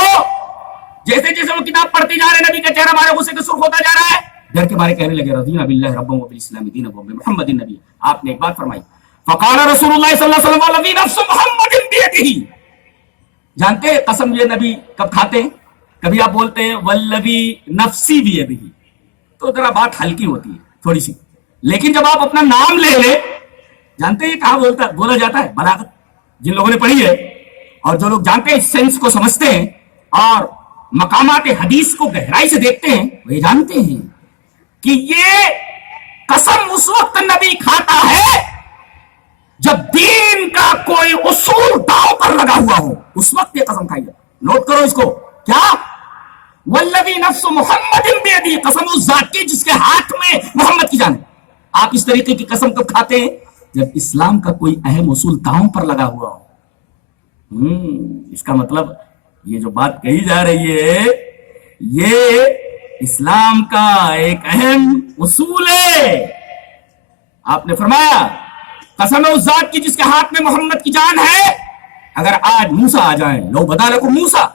جیسے جیسے وہ کتاب پڑھتے جا رہے ہیں نبی کا چہرہ ہمارے غصے کے سرخ ہوتا جا رہا ہے، ڈر کے مارے کہنے لگے رضینا باللہ ربا وبالاسلام دینا وبمحمد نبی. آپ نے ایک بات فرمائی، فقال رسول اللہ صلی اللہ علیہ وسلم والذی نفس محمد بیدہ، جانتے ہیں قسم یہ نبی کب کھاتے ہیں؟ کبھی آپ بولتے ہیں والذی نفسی بیدہ، تو ذرا بات ہلکی ہوتی ہے تھوڑی سی، لیکن جب آپ اپنا نام لے لیں، جانتے ہیں کہاں بولا جاتا ہے؟ بلاغت جن لوگوں نے پڑھی ہے اور جو لوگ جانتے ہیں سینس کو سمجھتے ہیں اور مقامات حدیث کو گہرائی سے دیکھتے ہیں، وہ یہ جانتے ہیں کہ یہ قسم اس وقت نبی کھاتا ہے جب دین کا کوئی اصول داؤ پر لگا ہوا ہو، اس وقت یہ قسم کھائی جائے۔ نوٹ کرو اس کو، کیا؟ والذی نفس محمد بیدی، قسم اس ذات کی جس کے ہاتھ میں محمد کی جان ہے۔ آپ اس طریقے کی قسم کب کھاتے ہیں؟ جب اسلام کا کوئی اہم اصول داؤں پر لگا ہوا ہو۔ اس کا مطلب یہ جو بات کہی جا رہی ہے یہ اسلام کا ایک اہم اصول ہے۔ آپ نے فرمایا قسم اس ذات کی جس کے ہاتھ میں محمد کی جان ہے، اگر آج موسیٰ آ جائیں، لو بدا لکم موسیٰ،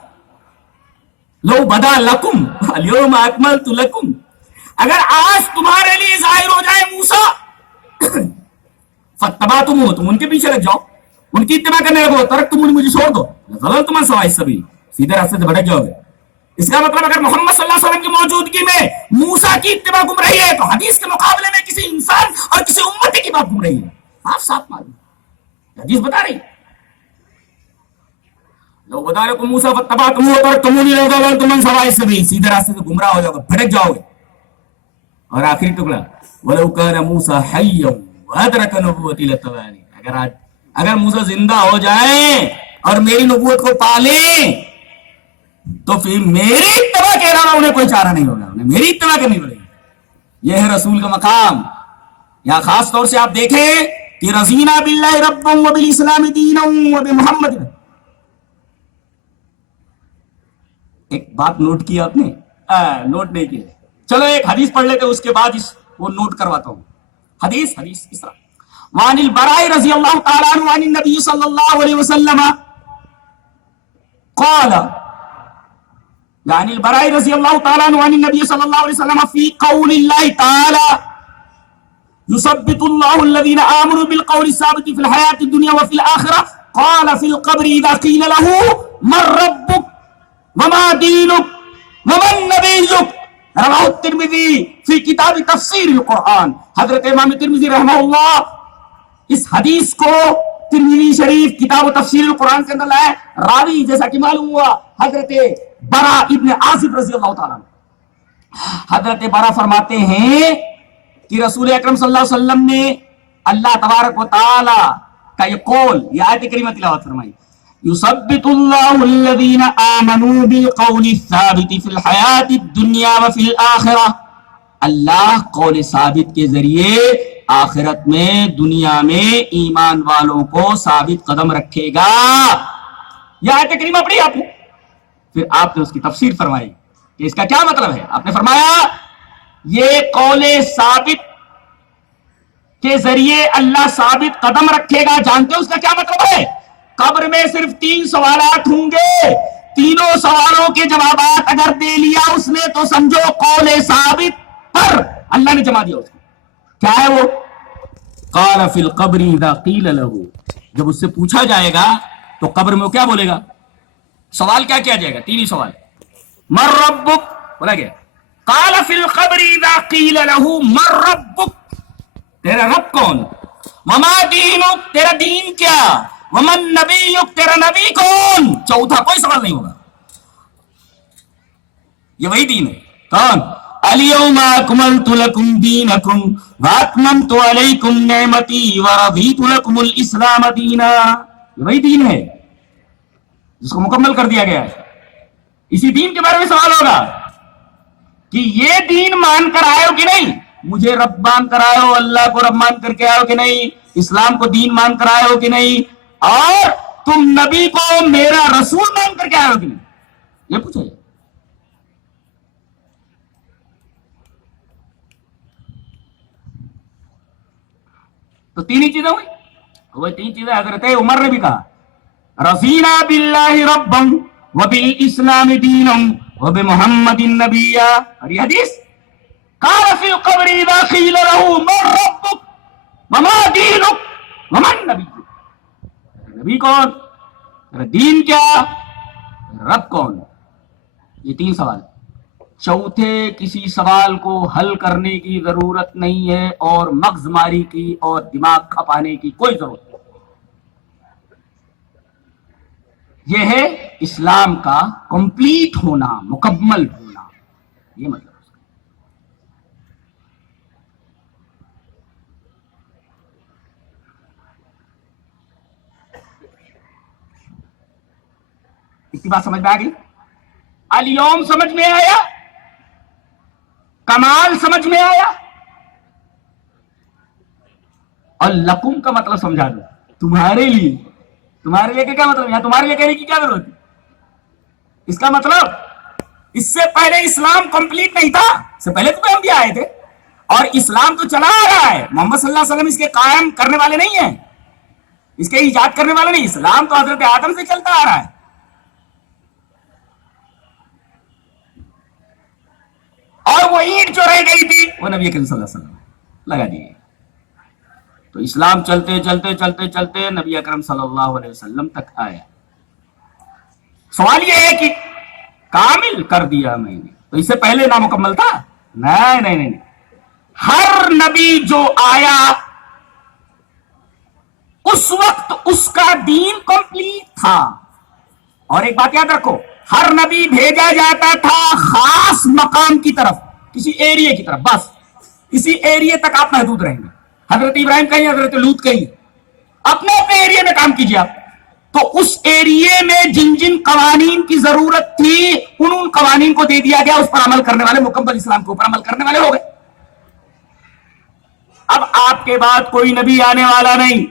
لو بدا لکم اليوم اکملت لکم، اگر آج تمہارے لیے ظاہر ہو جائے موسیٰ، فاتبعتموہ، تم ان کے پیچھے لگ جاؤ، ان کی اتباع کرنے لگو، ترکتمونی، مجھے چھوڑ دو، ضللتم عن سواء السبیل، سیدھے راستے سے بھٹک جاؤ گے۔ اس کا مطلب اگر محمد صلی اللہ علیہ وسلم کی موجودگی میں موسیٰ کی اتباع گم رہی ہے تو حدیث کے مقابلے میں کسی انسان اور کسی امتی کی بات گم رہی ہے، صاف صاف معلوم، حدیث بتا رہی۔ لو بدا لکم موسیٰ فاتبعتموہ ترکتمونی ضللتم عن سواء السبیل، سیدھے راستے سے گمراہ ہو جاؤ گے، بھٹک جاؤ گے۔ اور آخری ٹکڑا وَلَوْ كَانَ مُوسَىٰ حَيًّا وَأَدْرَكَ نُبُوَّتِي لَاتَّبَعَنِي، اگر موسیٰ زندہ ہو جائیں اور میری نبوت کو پالیں تو پھر میری اتباع کے علاوہ انہیں کوئی چارہ نہیں ہوگا، انہیں میری اتباع کرنی پڑے گی۔ یہ ہے رسول کا مقام۔ یہاں خاص طور سے آپ دیکھیں کہ رضینا باللہ ربا وبالاسلام دینا وبمحمد، ایک بات نوٹ کیا آپ نے؟ نوٹ نہیں کیا، چلو ایک حدیث پڑھ لیتے اس کے بعد وہ نوٹ کرواتا ہوں۔ حدیث اس طرح وعن البراء رضی اللہ تعالی عنہ عن النبی صلی اللہ علیہ وسلم قال، یعنی البراء رضی اللہ تعالی عنہ عن النبی صلی اللہ علیہ وسلم فی قول اللہ تعالی یثبت اللہ الذین آمنوا بالقول الثابت فی الحیاۃ الدنیا وفی الآخرہ قال فی القبر اذا قیل له من ربک وما دینک ومن نبیک، رواہ الترمذی فی کتاب تفسیر القرآن۔ حضرت امام ترمذی رحمہ اللہ اس حدیث کو ترمذی شریف کتاب و تفسیر القرآن کے اندر لائے۔ راوی جیسا کہ معلوم ہوا حضرت برا ابن عازب رضی اللہ تعالیٰ عنہ۔ حضرت برا فرماتے ہیں کہ رسول اکرم صلی اللہ علیہ وسلم نے اللہ تبارک و تعالی کا یہ قول، یہ آیت کریمہ تلاوت فرمائی، یثبت اللہ الذین آمنوا بالقول الثابت فی الحیاۃ الدنیا وفی الآخرہ، اللہ قول ثابت کے ذریعے آخرت میں دنیا میں ایمان والوں کو ثابت قدم رکھے گا۔ یہ آیت کریمہ پڑھی آپ نے، پھر آپ نے اس کی تفسیر فرمائی کہ اس کا کیا مطلب ہے۔ آپ نے فرمایا یہ قول ثابت کے ذریعے اللہ ثابت قدم رکھے گا، جانتے ہو اس کا کیا مطلب ہے؟ قبر میں صرف 3 سوالات ہوں گے، تینوں سوالوں کے جوابات اگر دے لیا اس نے تو سمجھو قول ثابت پر اللہ نے جمع دیا اس کو۔ کیا ہے وہ؟ قال فی القبر اذا قیل له، جب اس سے پوچھا جائے گا تو قبر میں وہ کیا بولے گا؟ سوال کیا کیا جائے گا؟ 3 ہی سوال، من ربک، بولا گیا قال فی القبر اذا قیل له من ربک، تیرا رب کون؟ وما دینک، تیرا دین کیا؟ ومن نبیک، تیرا نبی کون؟ چوتھا کوئی سوال نہیں ہوگا، یہ وہی دین ہے۔ کون؟ اليوم اکملت لکم دینکم واتممت علیکم نعمتی ورضیت لکم الاسلام دینا، یہ وہی دین ہے جس کو مکمل کر دیا گیا ہے۔ اسی دین کے بارے میں سوال ہوگا کہ یہ دین مان کر آئے ہو کہ نہیں، مجھے رب مان کر آئے ہو، اللہ کو رب مان کر کے آئے ہو کہ نہیں، اسلام کو دین مان کر آئے ہو کہ نہیں، اور تم نبی کو میرا رسول مان کر کے آئے ہو کہ نہیں، یہ پوچھا جائے۔ تو 3 ہی چیزیں ہوئی، وہ 3 چیزیں حضرت عمر نے بھی کہا، رضینا باللہ ربا وبالاسلام دینا وبمحمد نبیا، اور یہ حدیث قال فی القبر اذا قیل له من ربک وما دینک ومن نبیک، نبی کون، دین کیا، رب کون؟ یہ 3 سوال. چوتھے کسی سوال کو حل کرنے کی ضرورت نہیں ہے اور مغز ماری کی اور دماغ کھپانے کی کوئی ضرورت نہیں. یہ ہے اسلام کا کمپلیٹ ہونا، مکمل ہونا، یہ مطلب. اتنی بات سمجھ میں آ گئی؟ الیوم سمجھ میں آیا؟ کمال سمجھ میں آیا؟ اور لکم کا مطلب سمجھا دو. تمہارے لیے. تمہارے لیے کیا مطلب؟ یہاں تمہارے لیے کہنے کی کیا ضرورت ہے؟ اس کا مطلب اس سے پہلے اسلام کمپلیٹ نہیں تھا. اس سے پہلے تو ہم بھی آئے تھے اور اسلام تو چلا آ رہا ہے. محمد صلی اللہ علیہ وسلم اس کے قائم کرنے والے نہیں ہیں، اس کے ایجاد کرنے والے نہیں. اسلام تو حضرت آدم سے چلتا آ رہا ہے. اور وہ اینٹ جو رہ گئی تھی وہ نبی کریم صلی اللہ علیہ وسلم لگا دی. تو اسلام چلتے چلتے چلتے چلتے نبی اکرم صلی اللہ علیہ وسلم تک آیا. سوال یہ ہے کہ کامل کر دیا میں نے، تو اس سے پہلے نامکمل تھا؟ نہیں نہیں نہیں. ہر نبی جو آیا اس وقت اس کا دین کمپلیٹ تھا. اور ایک بات یاد رکھو، ہر نبی بھیجا جاتا تھا خاص مقام کی طرف، کسی ایریے کی طرف. بس اسی ایریے تک آپ محدود رہیں گے. حضرت ابراہیم کہیں، حضرت لوط کہیں، اپنے اپنے ایریے میں کام کیجیے آپ. تو اس ایریے میں جن جن قوانین کی ضرورت تھی ان قوانین کو دے دیا گیا، اس پر عمل کرنے والے، مکمل اسلام کے اوپر عمل کرنے والے ہو گئے. اب آپ کے بعد کوئی نبی آنے والا نہیں.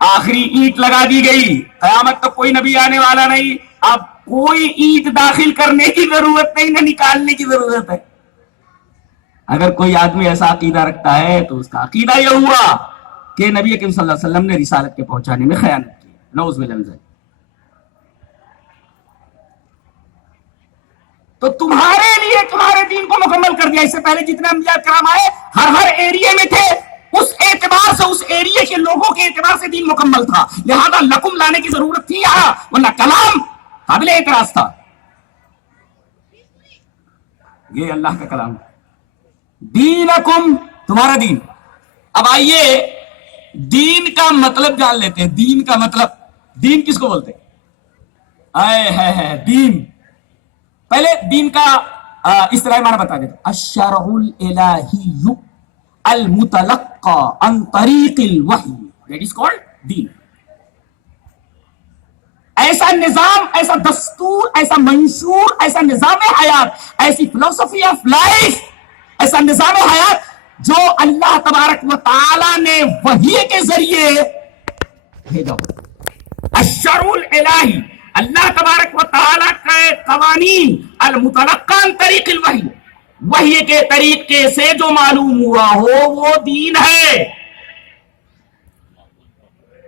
آخری اینٹ لگا دی گئی، قیامت تک کوئی نبی آنے والا نہیں. اب کوئی اینٹ داخل کرنے کی ضرورت نہیں، نہ نکالنے کی ضرورت ہے. اگر کوئی آدمی ایسا عقیدہ رکھتا ہے تو اس کا عقیدہ یہ ہوا کہ نبی کریم صلی اللہ علیہ وسلم نے رسالت کے پہنچانے میں خیانت کی. نعوذ باللہ من ذلک. تو تمہارے لیے تمہارے دین کو مکمل کر دیا. اس سے پہلے جتنے انبیاء کرام آئے ہر ایریے میں تھے، اس اعتبار سے اس ایریے کے لوگوں کے اعتبار سے دین مکمل تھا. لہذا لکم لانے کی ضرورت تھی یہاں، ورنہ کلام قابل اعتراض تھا. یہ اللہ کا کلام. دینکم، تمہارا دین. اب آئیے دین کا مطلب جان لیتے ہیں. دین کا مطلب، دین کس کو بولتے ہیں؟ دین. پہلے دین کا اصطلاحی معنی بتا دیتے. الشرع الالہی المتلقى عن طریق الوحی، that is called دین. ایسا نظام، ایسا دستور، ایسا منشور، ایسا نظام حیات، ایسی فلسفی آف لائف، ایسا نظام حیات جو اللہ تبارک و تعالی نے وحی کے ذریعے بھیجا. الشرع الالہی، اللہ تبارک و تعالی کے قوانین، المتلقى عن طریق الوحی، وحی کے طریقے سے جو معلوم ہوا ہو وہ دین ہے.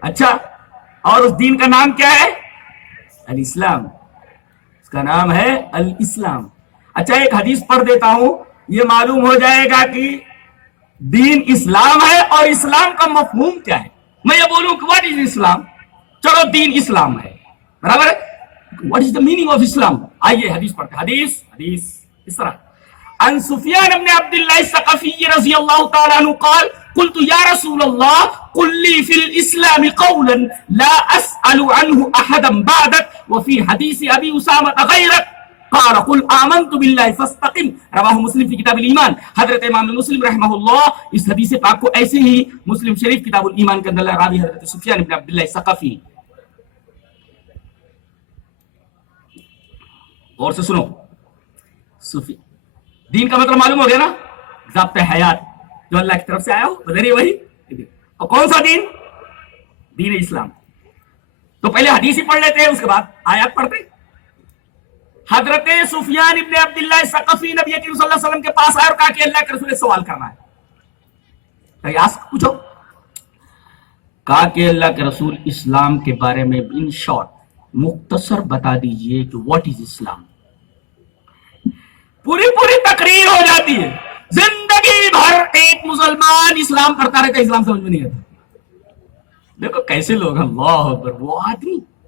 اچھا، اور اس دین کا نام کیا ہے؟ الاسلام. اس کا نام ہے الاسلام. اچھا، ایک حدیث پڑھ دیتا ہوں، یہ معلوم ہو جائے گا کہ دین اسلام ہے اور اسلام کا مفہوم کیا ہے. میں یہ بولوں کہ واٹ از اسلام، چلو دین اسلام ہے، برابر ہے. What is the meaning of Islam? آئیے حدیث پڑھتے. حدیث اس طرح. عن سفیان بن عبد الله الثقفي رضي الله تعالى عنه قال قلت يا رسول الله قل لي في الإسلام قولا لا أسأل عنه أحدا بعدك وفي حديث أبي أسامة غيرك قال قل آمنت بالله فاستقم. رواه مسلم في كتاب الإيمان. حضرت امام مسلم رحمہ اللہ اس حدیث پاک کو ایسے ہی مسلم شریف کتاب الایمان کے اندر راوی حضرت سفیان بن عبد الله الثقفي. اور سے سنو، دین کا مطلب معلوم ہو گیا نا؟ ضابطہ حیات جو اللہ کی طرف سے آیا ہو بذریعہ وہی. اور کون سا دین؟ دین اسلام. تو پہلے حدیث ہی پڑھ لیتے ہیں، اس کے بعد آیات پڑھتے. حضرت سفیان ابن عبداللہ الثقفی نبی کریم صلی اللہ علیہ وسلم کے پاس آئے اور کہا کہ اللہ کے رسول سوال کرنا ہے. پوچھو. کہا کہ اللہ کے رسول اسلام کے بارے میں ان شارٹ مختصر بتا دیجئے کہ واٹ از اسلام. پوری تقریر ہو جاتی ہے. زندگی بھر ایک مسلمان اسلام پڑھتا رہتا ہے، اسلام سمجھ میں نہیں آتا. دیکھو کیسے لوگ، اللہ اکبر. وہ آدمی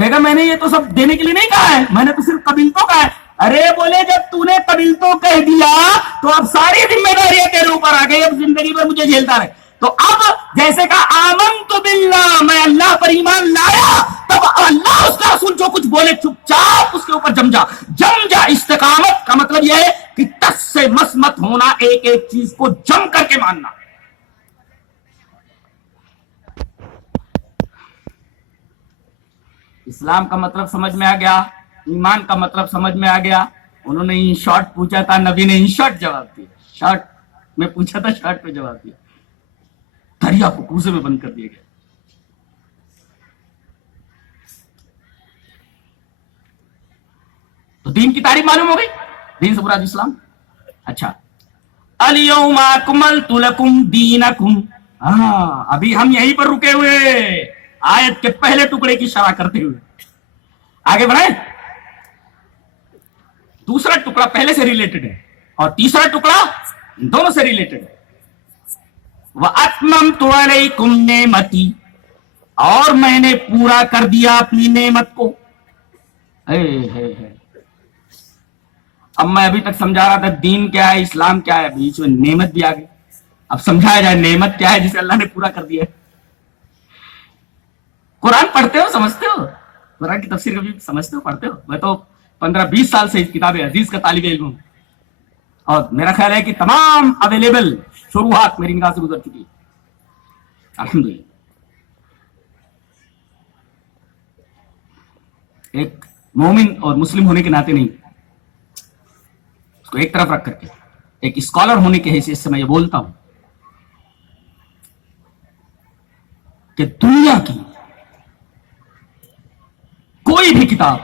کہے گا میں نے یہ تو سب دینے کے لیے نہیں کہا ہے, میں نے تو صرف قبیلتوں کہا ہے. ارے بولے جب تو نے قبیلتوں کہہ دیا تو اب ساری ذمہ داریاں تیرے اوپر آ گئی, اب زندگی بھر مجھے جھیلتا رہے. تو اب جیسے کہا آمنت باللہ, میں اللہ پر ایمان لایا, تب اللہ اس کا رسول جو کچھ بولے چپ چاپ اس کے اوپر جم جا. استقامت کا مطلب یہ ہے کہ ٹس سے مس مت ہونا, ایک ایک چیز کو جم کر کے ماننا. اسلام کا مطلب سمجھ میں آ گیا, ایمان کا مطلب سمجھ میں آ گیا. انہوں نے ان شارٹ پوچھا تھا, نبی نے ان شارٹ جواب دیا. شارٹ میں پوچھا تھا, شارٹ پہ جواب دیا. دریا کو کوزے میں بند کر دیا گیا. تو دین کی تعریف معلوم ہو گئی, دین سے مراد اسلام. اچھا, الیوم اکملت لکم دینکم. ہاں, ابھی ہم یہیں پر رکے ہوئے آیت کے پہلے ٹکڑے کی شرح کرتے ہوئے آگے بڑھیں. دوسرا ٹکڑا پہلے سے ریلیٹڈ ہے اور تیسرا ٹکڑا دونوں سے ریلیٹڈ ہے. وَأَتْمَمْتُ عَلَيْكُمْ نِعْمَتِي, اور میں نے پورا کر دیا اپنی نعمت کو. اب میں ابھی تک سمجھا رہا تھا دین کیا ہے, اسلام کیا ہے, بیچ میں نعمت بھی آ گئی. اب سمجھایا جائے نعمت کیا ہے جسے اللہ نے پورا کر دیا ہے. قرآن پڑھتے ہو, سمجھتے ہو, قرآن کی تفسیر کبھی سمجھتے ہو, پڑھتے ہو؟ میں تو 15-20 سال سے اس کتاب عزیز کا طالب علم ہوں, اور میرا خیال ہے کہ تمام اویلیبل شروحات میری نگاہ سے گزر چکی ہے الحمدللہ. ایک مومن اور مسلم ہونے کے ناطے نہیں, اس کو ایک طرف رکھ کر کے ایک اسکالر ہونے کی حیثیت سے میں یہ بولتا ہوں کہ دنیا کی کوئی بھی کتاب,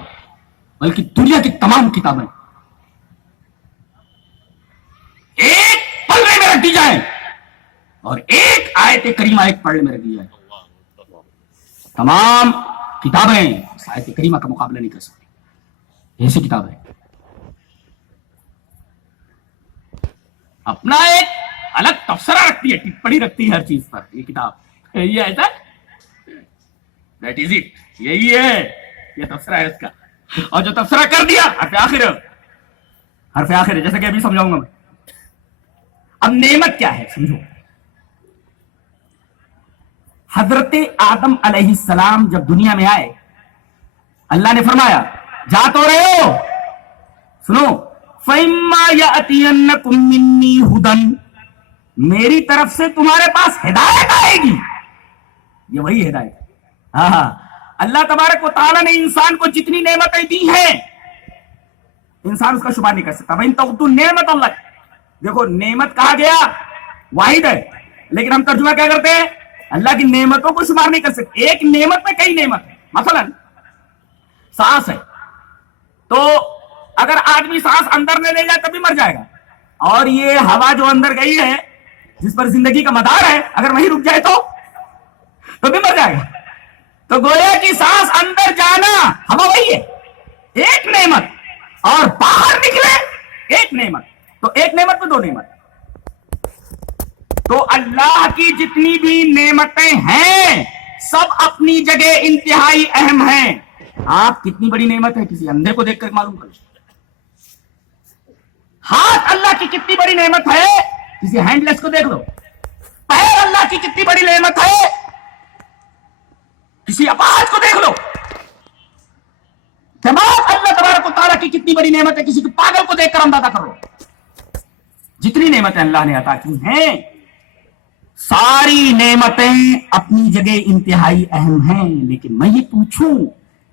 بلکہ دنیا کی تمام کتابیں ایک پلڑے میں رکھ دی جائیں اور ایک آیت کریمہ ایک پلڑے میں رکھ دی جائے, تمام کتابیں اس آیت کریمہ کا مقابلہ نہیں کر سکتی. ایسی کتاب ہے, اپنا ایک الگ تبصرہ رکھتی ہے, ٹپڑی رکھتی ہے ہر چیز پر. یہ کتاب یہ ایسا, دیٹ از اٹ, یہی ہے, یہ تبصرہ ہے اس کا. اور جو تبصرہ کر دیا حرف آخر ہے, جیسا کہ ابھی سمجھاؤں گا میں. اب نعمت کیا ہے سمجھو. حضرت آدم علیہ السلام جب دنیا میں آئے, اللہ نے فرمایا جا تو رہے ہو, سنو, فَإِمَّا يَأْتِيَنَّكُم مِّنِّي هُدًى, میری طرف سے تمہارے پاس ہدایت آئے گی. یہ وہی ہدایت ہے. ہاں, اللہ تبارک و تعالیٰ نے انسان کو جتنی نعمتیں دی ہیں انسان اس کا شمار نہیں کر سکتا. بھائی تو نعمت اللہ, دیکھو نعمت کہا گیا واحد ہے, لیکن ہم ترجمہ کیا کرتے ہیں, اللہ کی نعمتوں کو شمار نہیں کر سکتے. ایک نعمت میں کئی نعمت ہے. مثلا سانس ہے, تو اگر آدمی سانس اندر نہ لے جائے تب بھی مر جائے گا, اور یہ ہوا جو اندر گئی ہے جس پر زندگی کا مدار ہے, اگر وہیں رک جائے تو بھی مر جائے گا. تو گویا کی سانس اندر جانا ہوا وہی ہے, ایک نعمت, اور باہر نکلے ایک نعمت. تو ایک نعمت میں دو نعمت. تو اللہ کی جتنی بھی نعمتیں ہیں سب اپنی جگہ انتہائی اہم ہیں. آپ کتنی بڑی نعمت ہے کسی اندھے کو دیکھ کر معلوم کرو. ہاتھ اللہ کی کتنی بڑی نعمت ہے کسی ہینڈ لیس کو دیکھ لو. پیر اللہ کی کتنی بڑی نعمت ہے کسی اپاہج کو دیکھ لو. دماغ اللہ تبارک و تعالیٰ کی کتنی بڑی نعمت ہے کسی کو پاگل کو دیکھ کر اندازہ کرو. جتنی نعمتیں اللہ نے عطا کی ہیں ساری نعمتیں اپنی جگہ انتہائی اہم ہیں. لیکن میں یہ پوچھوں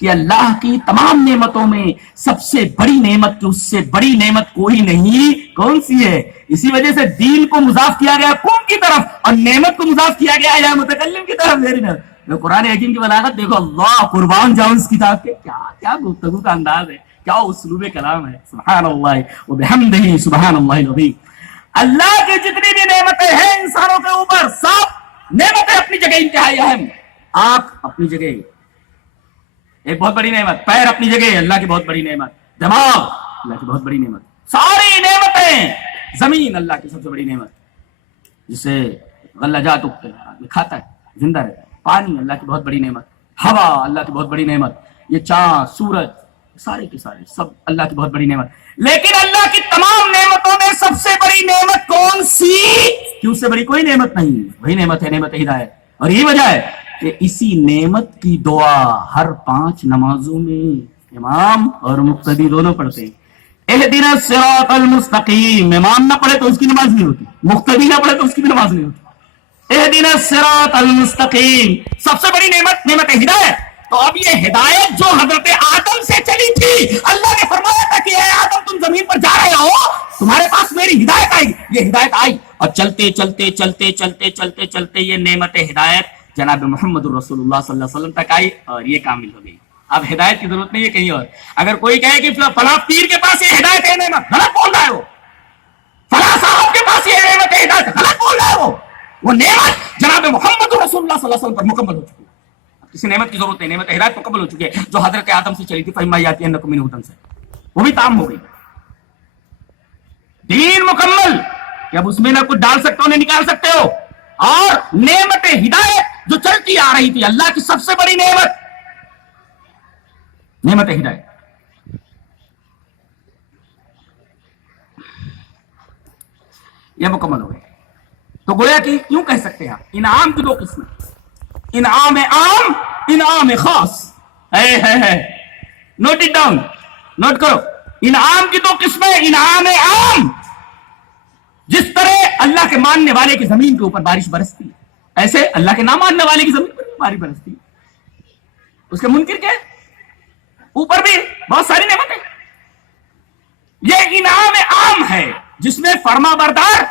کہ اللہ کی تمام نعمتوں میں سب سے بڑی نعمت جو اس سے بڑی نعمت کوئی نہیں, کون سی ہے؟ اسی وجہ سے دین کو مضاف کیا گیا قوم کی طرف اور نعمت کو مضاف کیا گیا یا متکلم کی طرف. میری نعمت قرآن حکیم کی بلاغت دیکھو, اللہ قربان جاؤں اس کتاب کے, کیا گفتگو کا انداز ہے, کیا اسلوب کلام ہے. سبحان اللہ وبحمدہ سبحان اللہ العظیم. اللہ کی جتنی بھی نعمتیں ہیں انسانوں کے اوپر سب نعمتیں اپنی جگہ انتہائی اہم. آنکھ اپنی جگہ ایک بہت بڑی نعمت, پیر اپنی جگہ اللہ کی بہت بڑی نعمت, دماغ اللہ کی بہت بڑی نعمت, ساری نعمتیں, زمین اللہ کی سب سے بڑی نعمت جسے غلہ جات اگتے ہیں آدمی کھاتا ہے زندہ رہتا ہے, پانی اللہ کی بہت بڑی نعمت, ہوا اللہ کی بہت بڑی نعمت, یہ چاند سورج سارے کے سارے سب اللہ کی بہت بڑی نعمت. لیکن اللہ کی تمام نعمتوں میں سب سے بڑی نعمت کون سی؟ کہ اس سے بڑی کوئی نعمت نہیں. وہی نعمت ہے نعمت ہدایت. اور یہی وجہ ہے کہ اسی نعمت کی دعا ہر 5 نمازوں میں امام اور مقتدی دونوں پڑھتے ہیں. اہدنا الصراط المستقیم. امام نہ پڑھے تو اس کی نماز نہیں ہوتی, مقتدی نہ پڑھے تو اس کی بھی نماز نہیں ہوتی. اہدنا الصراط المستقیم سب سے بڑی نعمت نعمت ہدایت. تو اب یہ ہدایت جو حضرت آدم سے چلی تھی, اللہ نے فرمایا تھا کہ اے آدم تم زمین پر جا رہے ہو, تمہارے پاس میری ہدایت آئی. یہ ہدایت آئی اور چلتے چلتے چلتے چلتے چلتے چلتے یہ نعمت ہدایت جناب محمد رسول اللہ صلی اللہ علیہ وسلم تک آئی اور یہ کامل ہو گئی. اب ہدایت کی ضرورت نہیں ہے کہیں اور. اگر کوئی کہے کہ فلاں پیر کے پاس یہ ہدایت ہے نعمت, غلط بول رہا ہے. وہ فلاں صاحب کے پاس یہ نعمت ہے ہدایت, غلط بول رہا ہے. وہ نعمت جناب محمد رسول اللہ صلی اللہ علیہ وسلم پر مکمل ہو چکی ہے. کسی نعمت کی ضرورت نہیں, نعمت ہدایت مکمل ہو چکی ہے جو حضرت آدم سے چلی تھی. فَإِمَّا يَأْتِيَنَّكُم مِّنْهُ هُدًى سے وہ بھی تام ہو گئی. دین مکمل کہ اب اس میں نہ کچھ ڈال سکتے ہو نہ نکال سکتے ہو. اور نعمت ہدایت جو چلتی آ رہی تھی, اللہ کی سب سے بڑی نعمت نعمت ہدایت, یہ مکمل ہو گئی. تو گویا کہ کیوں کہہ سکتے ہیں انعام کی 2 قسمیں, انعام عام انعام خاص. نوٹ اٹ ڈاؤن, نوٹ کرو. انعام کی 2 قسمیں, انعام عام جس طرح اللہ کے ماننے والے کی زمین کے اوپر بارش برستی ہے, ایسے اللہ کے نہ ماننے والے کی زمین پر بارش برستی ہے. اس کے منکر کے اوپر بھی بہت ساری نعمتیں. یہ انعام عام ہے جس میں فرما بردار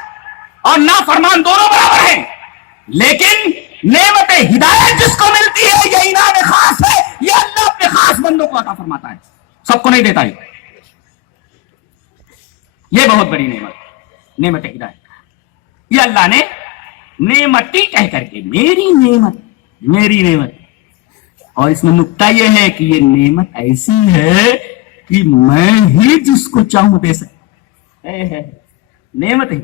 اور نافرمان دونوں برابر ہیں. لیکن نعمت ہدایت جس کو ملتی ہے یہ انعام خاص ہے. یہ اللہ اپنے خاص بندوں کو عطا فرماتا ہے, سب کو نہیں دیتا. یہ بہت بڑی نعمت نعمت ہدایت. یہ اللہ نے نعمتی کہہ کر کے میری نعمت میری نعمت. اور اس میں نکتہ یہ ہے کہ یہ نعمت ایسی ہے کہ میں ہی جس کو چاہوں دے سکتا. نعمت ہے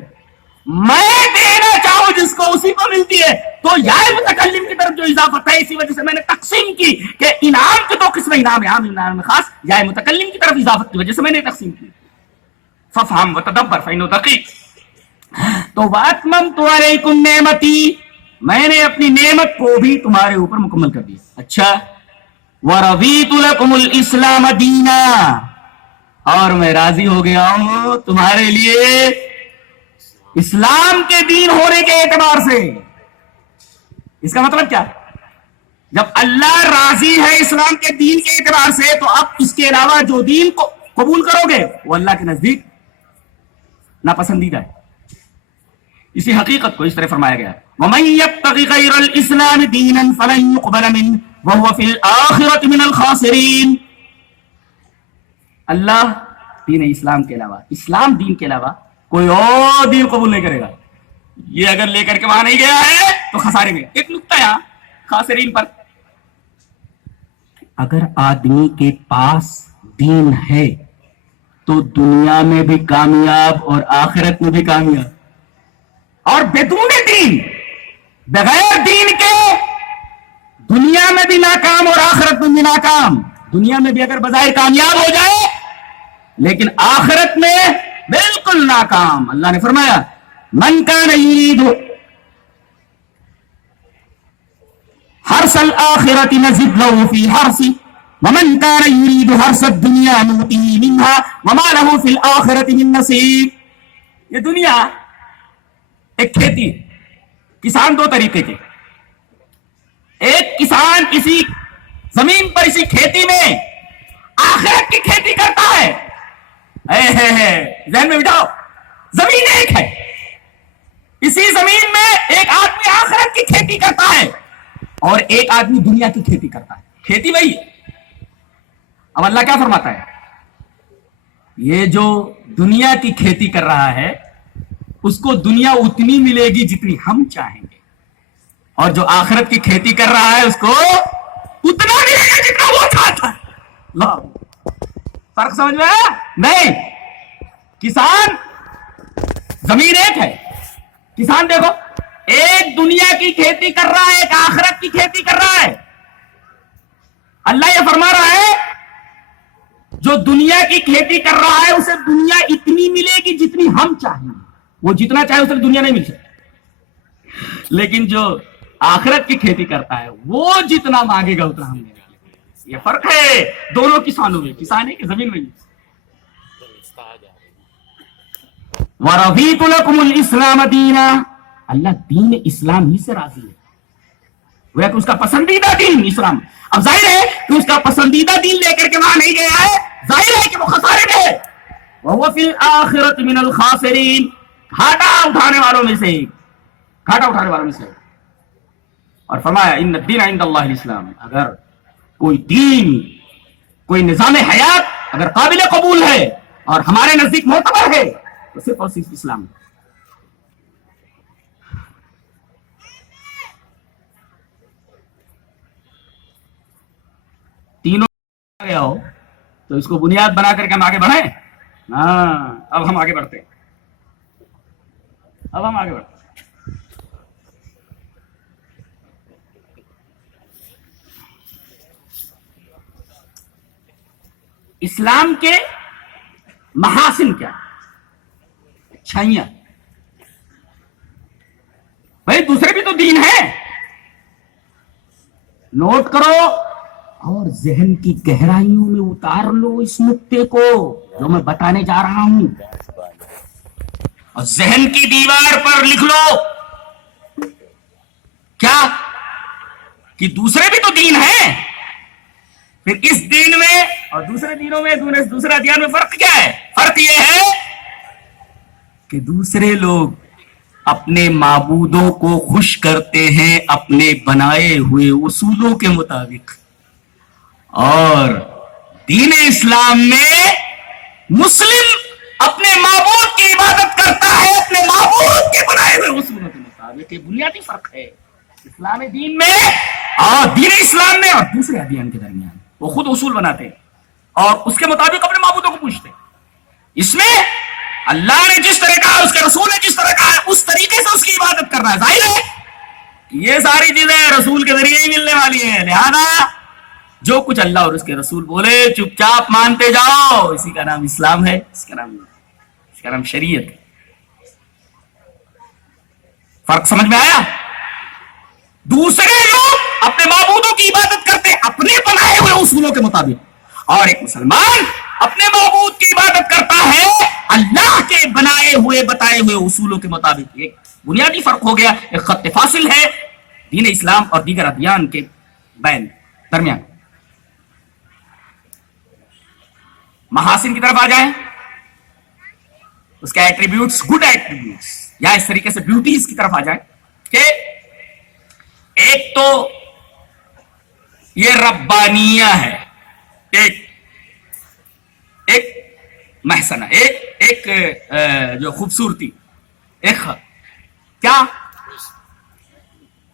میں دینا چاہوں جس کو اسی کو ملتی ہے. تو یا متکلم کی طرف جو اضافت ہے اسی وجہ سے میں نے تقسیم کی کہ انعام کی 2 قسمیں, انعام عام انعام خاص. یا متکلم کی طرف اضافت کی وجہ سے میں نے تقسیم کی. ففہم وتدبر فإنہ دقیق. تو واتممت علیکم نعمتی, میں نے اپنی نعمت کو بھی تمہارے اوپر مکمل کر دیا. اچھا, ورضیت لکم الاسلام دینا, اور میں راضی ہو گیا ہوں تمہارے لیے اسلام کے دین ہونے کے اعتبار سے. اس کا مطلب کیا؟ جب اللہ راضی ہے اسلام کے دین کے اعتبار سے, تو اب اس کے علاوہ جو دین کو قبول کرو گے وہ اللہ کے نزدیک ناپسندیدہ ہے. اسی حقیقت کو اس طرح فرمایا گیا, وَمَن يَبْتَغِ غَيْرَ الْإِسْلَامِ دِينًا فَلَن يُقْبَلَ مِنْهُ وَهُوَ فِي الْآخِرَةِ مِنَ الْخَاسِرِينَ. اللہ دین اسلام کے علاوہ, اسلام دین کے علاوہ کوئی اور دین قبول نہیں کرے گا. یہ اگر لے کر کے وہاں نہیں گیا ہے تو خسارے میں. ایک نکتہ یہاں خاسرین پر, اگر آدمی کے پاس دین ہے تو دنیا میں بھی کامیاب اور آخرت میں بھی کامیاب. اور بدون دین, بغیر دین کے دنیا میں بھی ناکام اور آخرت میں بھی ناکام. دنیا میں بھی اگر بظاہر کامیاب ہو جائے لیکن آخرت میں بالکل ناکام. اللہ نے فرمایا من کان یرید حرث الآخرۃ نزد له فی حرثہ ومن کان یرید حرث الدنیا نؤتیہ منها وما له فی الآخرۃ من نصیب. یہ دنیا ایک کھیتی ہے. کسان 2 طریقے کے. ایک کسان کسی زمین پر اسی کھیتی میں آخرت کی کھیتی کرتا ہے. ذہن میں بٹھاؤ, زمین ایک ہے, اسی زمین میں ایک آدمی آخرت کی کھیتی کرتا ہے اور ایک آدمی دنیا کی کھیتی کرتا ہے. کھیتی وہی ہے. اب اللہ کیا فرماتا ہے, یہ جو دنیا کی کھیتی کر رہا ہے اس کو دنیا اتنی ملے گی جتنی ہم چاہیں گے, اور جو آخرت کی کھیتی کر رہا ہے اس کو اتنا ملے گا جتنا وہ چاہتا ہے. فرق سمجھ میں آیا؟ نہیں. کسان زمین ایک ہے. کسان دیکھو, ایک دنیا کی کھیتی کر رہا ہے, ایک آخرت کی کھیتی کر رہا ہے. اللہ یہ فرما رہا ہے جو دنیا کی کھیتی کر رہا ہے اسے دنیا اتنی ملے گی جتنی ہم چاہیں. وہ جتنا چاہے اسے دنیا نہیں مل سکتی، لیکن جو آخرت کی کھیتی کرتا ہے وہ جتنا مانگے گا اتنا ہم دیں گے. یہ فرق ہے دونوں کسانوں میں، کسان ہے کہ زمین میں. وَرَضِيتُ لَكُمُ الْإِسْلَامَ دِينًا، اللہ دین اسلام ہی سے راضی ہے. وہ کہ اس کا پسندیدہ دین اسلام. اب ظاہر ہے کہ اس کا پسندیدہ دین لے کر کے وہاں نہیں گیا ہے، ظاہر ہے کہ وہ خسارے میں ہے. وَهُوَ فِي الْآخِرَةِ مِنَ الْخَاسِرِينَ، گھاٹا اٹھانے والوں میں سے، گھاٹا اٹھانے والوں میں سے. اور فرمایا ان الدین عند اللہ الاسلام، اگر کوئی دین، کوئی نظام حیات اگر قابل قبول ہے اور ہمارے نزدیک معتبر ہے تو صرف اور صرف اسلام. تینوں گیا ہو تو اس کو بنیاد بنا کر کے ہم آگے بڑھیں. ہاں اب ہم آگے بڑھتے ہیں، اب ہم آگے بڑھتے ہیں. اسلام کے محاسن کیا، اچھائیاں. بھائی دوسرے بھی تو دین ہیں، نوٹ کرو اور ذہن کی گہرائیوں میں اتار لو اس نقطے کو جو میں بتانے جا رہا ہوں، اور ذہن کی دیوار پر لکھ لو کیا کہ دوسرے بھی تو دین ہیں. پھر اس دین میں اور دوسرے دینوں میں، دوسرے ادیان میں فرق کیا ہے؟ فرق یہ ہے کہ دوسرے لوگ اپنے معبودوں کو خوش کرتے ہیں اپنے بنائے ہوئے اصولوں کے مطابق، اور دین اسلام میں مسلم اپنے معبود کی عبادت کرتا ہے اپنے معبود کے بنائے ہوئے اصولوں کے مطابق. یہ بنیادی فرق ہے اسلام دین میں اور دین اسلام میں اور دوسرے ادیان کے درمیان. وہ خود اصول بناتے ہیں اور اس کے مطابق اپنے معبودوں کو پوچھتے ہیں. اس میں اللہ نے جس طرح کہا، اس کے رسول نے جس طرح کہا اس طریقے سے اس کی عبادت کرنا ہے. ظاہر ہے کہ یہ ساری چیزیں رسول کے ذریعے ہی ملنے والی ہیں، لہذا جو کچھ اللہ اور اس کے رسول بولے چپ چاپ مانتے جاؤ. اسی کا نام اسلام ہے، اس کا نام شریعت ہے. فرق سمجھ میں آیا؟ دوسرے لوگ اپنے معبودوں کی عبادت کرتے اپنے بنائے ہوئے اصولوں کے مطابق، اور ایک مسلمان اپنے معبود کی عبادت کرتا ہے اللہ کے بنائے ہوئے بتائے ہوئے اصولوں کے مطابق. ایک بنیادی فرق ہو گیا، ایک خط فاصل ہے دین اسلام اور دیگر ادیان کے درمیان. محاسن کی طرف آ جائیں، اس کے ایٹریبیوٹس، گڈ ایٹریبیوٹس یا اس طریقے سے بیوٹیز کی طرف آ جائیں کہ ایک تو یہ ربانیہ ہے، ایک محسنہ، ایک جو خوبصورتی، ایک کیا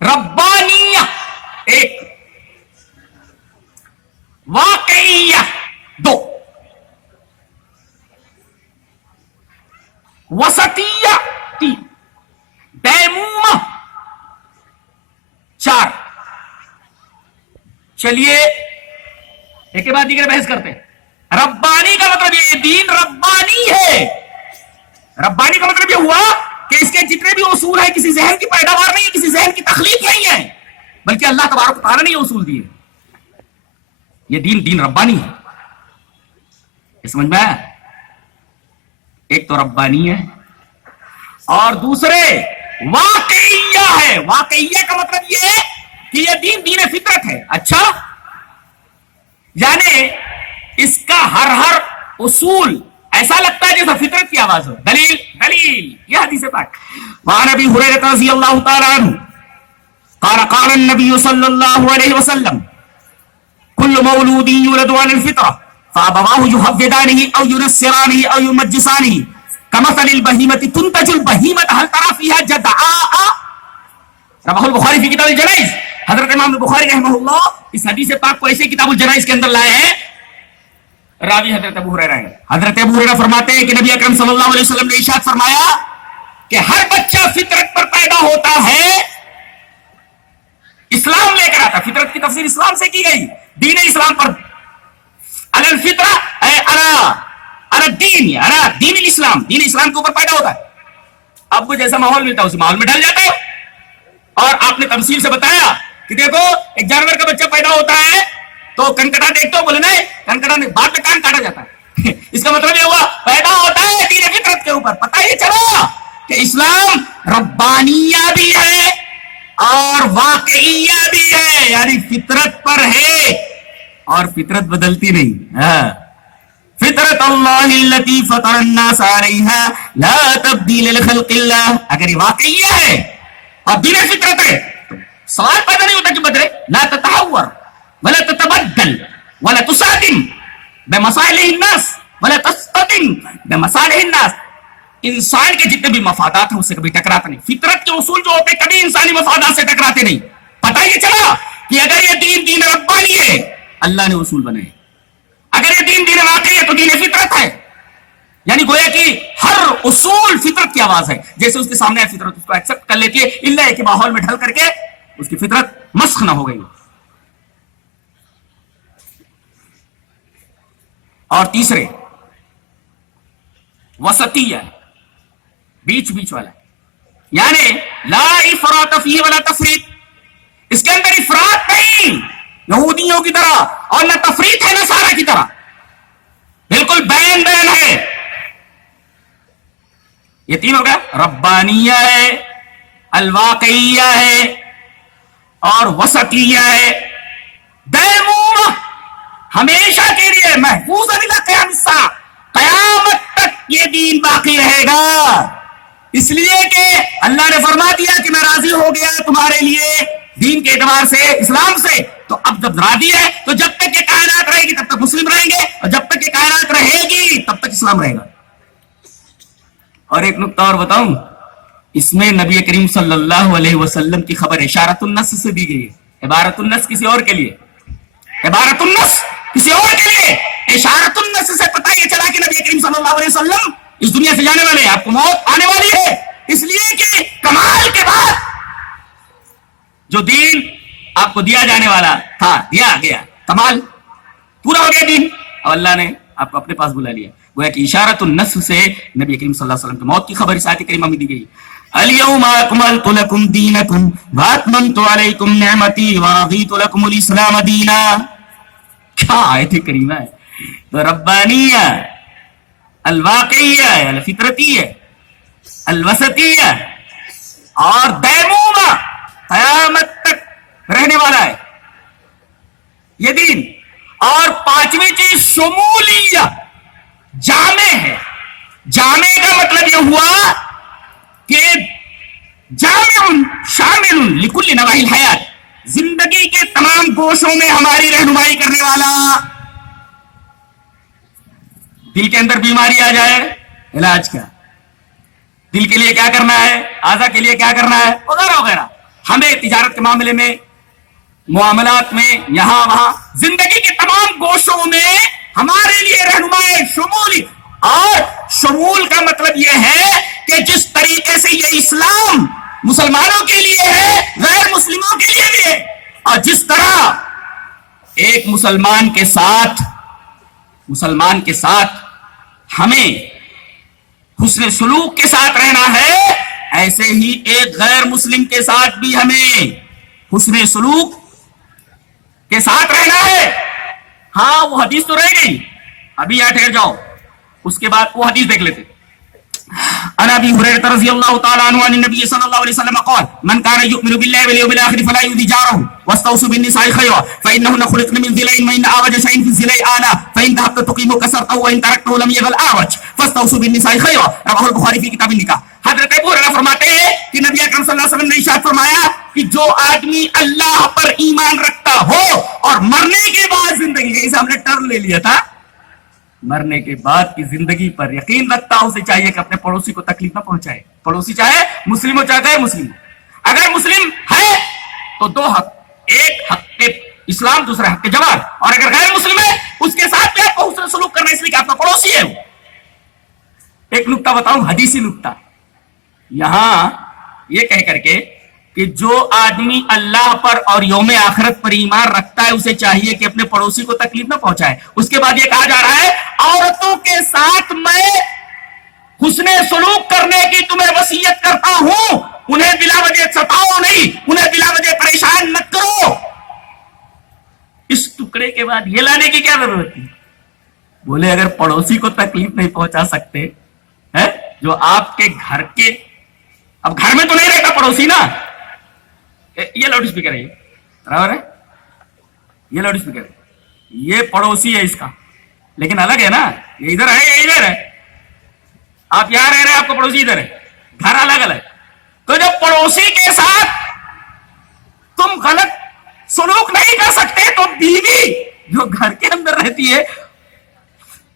ربانیہ، ایک واقعیہ، دو وسطیہ، تین دیمومہ، چار. چلیے ایک کے بعد دیگر بحث کرتے ہیں. ربانی کا مطلب یہ دین ربانی ہے. ربانی کا مطلب یہ ہوا کہ اس کے جتنے بھی اصول ہیں کسی ذہن کی پیداوار نہیں ہے، کسی ذہن کی تخلیق نہیں ہے، بلکہ اللہ تبارک و تعالیٰ نے یہ اصول دیے. یہ دین ربانی ہے. یہ سمجھ میں آیا؟ ایک تو ربانی ہے اور دوسرے واقعیہ ہے. واقعیہ کا مطلب یہ ہے کہ یہ دین فطرت ہے. اچھا، یعنی اس کا ہر اصول ایسا لگتا ہے جیسا فطرت کی آواز ہو. دلیل یہ حدیث پاک. وعن ابی ہریرہ رضی اللہ تعالی عنہ قال قال النبی صلی اللہ علیہ وسلم كل مولود يولد على الفطرة فأبواه يهودانه أو ينصرانه أو يمجسانه كمثل البهيمة تنتج البهيمة هل ترى فيها جدعاء. رواه البخاری في کتاب الجنائز. حضرت امام بخاری رحمہ اللہ اس حدیث پاک کو ایسے کتاب الجنائز کے اندر لائے ہیں. راوی حضرت ابو ہریرہ ہیں. حضرت ابو ہریرہ فرماتے ہیں کہ نبی اکرم صلی اللہ علیہ وسلم نے ارشاد فرمایا کہ ہر بچہ فطرت پر پیدا ہوتا ہے، اسلام لے کر آتا. فطرت کی تفسیر اسلام سے کی گئی. دین اسلام پر، علی الفطرہ علی الدین، علی دین الاسلام، دین اسلام کے اوپر پیدا ہوتا ہے. آپ کو جیسا ماحول ملتا ہے اس ماحول میں ڈھل جاتا ہے. اور آپ نے تفصیل سے بتایا کہ دیکھو ایک جانور کا بچہ پیدا ہوتا ہے تو کنکٹا دیکھتے ہو، بولے نہیں کنکٹا نہیں، بعد میں کان کاٹا جاتا ہے. اس کا مطلب یہ ہوا پیدا ہوتا ہے دین فطرت کے اوپر. پتہ یہ چلا کہ اسلام ربانیہ بھی ہے اور واقعیہ بھی ہے، یعنی فطرت پر ہے اور فطرت بدلتی نہیں. فطرت اللہ التی فطر الناس علیہا لا تبدیل لخلق اللہ. اگر یہ واقعیہ ہے اور دین فطرت ہے تو سوال پیدا نہیں ہوتا کہ بدلے. لا تتحور ولا تتبدل ولا تصادم بمصالح الناس ولا تصطدم بمصالح الناس. انسان کے جتنے بھی مفادات ہیں اس سے کبھی ٹکراتا نہیں. فطرت کے اصول جو ہوتے کبھی انسانی مفادات سے ٹکراتے نہیں. پتہ یہ چلا کہ اگر یہ دین ربانی ہے اللہ نے اصول بنائے، اگر یہ دین واقعی ہے تو دین فطرت ہے. یعنی گویا کہ ہر اصول فطرت کی آواز ہے. جیسے اس کے سامنے ہے فطرت اس کو ایکسپٹ کر لیتی ہے، اللہ کے ماحول میں ڈھل کر کے اس کی فطرت مسخ نہ ہو گئی. اور تیسرے وسطیہ، بیچ بیچ والا، یعنی لا افراط فیہ ولا تفریط. اس کے اندر افراط نہیں یہودیوں کی طرح اور نہ تفریط ہے نصارہ کی طرح، بالکل بین بین ہے. یہ تین ہو گیا، ربانیہ ہے، الواقعیہ ہے اور وسطیہ ہے. دیمومہ ہمیشہ کے لیے محفوظ الی قیام الساعہ، قیامت تک یہ دین باقی رہے گا. اس لیے کہ اللہ نے فرما دیا کہ میں راضی ہو گیا تمہارے لیے دین کے اعتبار سے، اسلام سے. تو اب جب راضی ہے تو جب تک یہ کائنات رہے گی تب تک مسلم رہیں گے، اور جب تک یہ کائنات رہے گی تب تک اسلام رہے گا. اور ایک نقطہ اور بتاؤں، اس میں نبی کریم صلی اللہ علیہ وسلم کی خبر اشارت النص سے دی گئی ہے. عبارت النص کسی اور کے لیے، عبارت النص کسی اور کے لیے. اشارت النص سے پتہ یہ چلا کہ نبی کریم صلی اللہ علیہ وسلم اس دنیا سے جانے والے ہیں، آپ کو موت آنے والی ہے. اس لیے کہ کمال کے بعد جو دین آپ کو دیا جانے والا تھا دیا گیا، کمال پورا ہو گیا دین، اور اللہ نے آپ کو اپنے پاس بلا لیا. گویا کہ اشارت النص سے نبی کریم صلی اللہ علیہ وسلم کی موت کی خبر اس آیت کریمہ میں دی گئی. الیوم اکملت لکم دینکم واتممت علیکم نعمتی ورضیت لکم الاسلام دینا. کیا آیت کریمہ ہے. تو ربانیہ، الواقعیہ، الفطرتیہ، الوسطیہ اور دیمومہ، قیامت تک رہنے والا ہے یہ دین. اور پانچویں چیز شمولیہ، جامع ہے. جامع کا مطلب یہ ہوا کہ جامع شامل لکل نواحی الحیات، زندگی کے تمام گوشوں میں ہماری رہنمائی کرنے والا. دل کے اندر بیماری آ جائے، علاج کیا، دل کے لیے کیا کرنا ہے، اعضاء کے لیے کیا کرنا ہے، وغیرہ وغیرہ. ہمیں تجارت کے معاملے میں، معاملات میں، یہاں وہاں، زندگی کے تمام گوشوں میں ہمارے لیے رہنمائی شمولی. اور شمول کا مطلب یہ ہے کہ جس طریقے سے یہ اسلام مسلمانوں کے لیے ہے غیر مسلموں کے لیے بھی ہے. اور جس طرح ایک مسلمان کے ساتھ ہمیں حسن سلوک کے ساتھ رہنا ہے، ایسے ہی ایک غیر مسلم کے ساتھ بھی ہمیں حسن سلوک کے ساتھ رہنا ہے. ہاں وہ حدیث تو رہ گئی، ابھی یہاں ٹھہر جاؤ، اس کے بعد وہ حدیث دیکھ لیتے. عن ابي هريره رضي الله تعالى عنه عن النبي صلى الله عليه وسلم قال من كان يؤمن بالله واليوم الاخر فلا يؤذي جاره واستوصوا بالنساء خيرا فانهن خلقن من ضلع وان اعوج شيء في الضلع اعلى فان ذهبت تقيمه كسرته وان تركته لم يزل اعوج فاستوصوا بالنساء خيرا رواه البخاري في كتاب النكاح. حضرت ابو ہریرہ فرماتے ہیں کہ نبی اکرم صلی اللہ علیہ وسلم نے ارشاد فرمایا کہ جو آدمی اللہ پر ایمان رکھتا ہو اور مرنے کے بعد زندگی کے، اسے ہم نے ٹرم لے لیا تھا، مرنے کے بعد کی زندگی پر یقین رکھتا ہو، اسے چاہیے کہ اپنے پڑوسی کو تکلیف نہ پہنچائے. پڑوسی چاہے مسلم ہو چاہے غیر مسلم ہو. اگر مسلم ہے تو دو حق، ایک حق کے اسلام، دوسرا حق کے جواب. اور اگر غیر مسلم ہے اس کے ساتھ بھی آپ کو حسن سلوک کرنا، اس لیے کہ آپ کا پڑوسی ہے. ایک نقطہ بتاؤں، حدیثی نقطہ. یہاں یہ کہہ کر کے کہ جو آدمی اللہ پر اور یوم آخرت پر ایمان رکھتا ہے اسے چاہیے کہ اپنے پڑوسی کو تکلیف نہ پہنچائے. اس کے بعد یہ کہا جا رہا ہے عورتوں کے ساتھ میں حسن سلوک کرنے کی تمہیں وصیت کرتا ہوں, انہیں بلا وجہ ستاؤ نہیں, انہیں بلا وجہ پریشان مت کرو. اس ٹکڑے کے بعد یہ لانے کی کیا ضرورت تھی؟ بولے اگر پڑوسی کو تکلیف نہیں پہنچا سکتے جو آپ کے گھر کے, اب گھر میں تو نہیں رہتا پڑوسی نا, یہ لاؤڈ اسپیکر ہے, برابر ہے, یہ لاؤڈ اسپیکر ہے, یہ پڑوسی ہے اس کا, لیکن الگ ہے نا, یہ ادھر ہے یہ ادھر ہے, آپ یہاں رہ رہے ہیں آپ کا پڑوسی ادھر ہے, گھر الگ الگ. تو جب پڑوسی کے ساتھ تم غلط سلوک نہیں کر سکتے تو بیوی جو گھر کے اندر رہتی ہے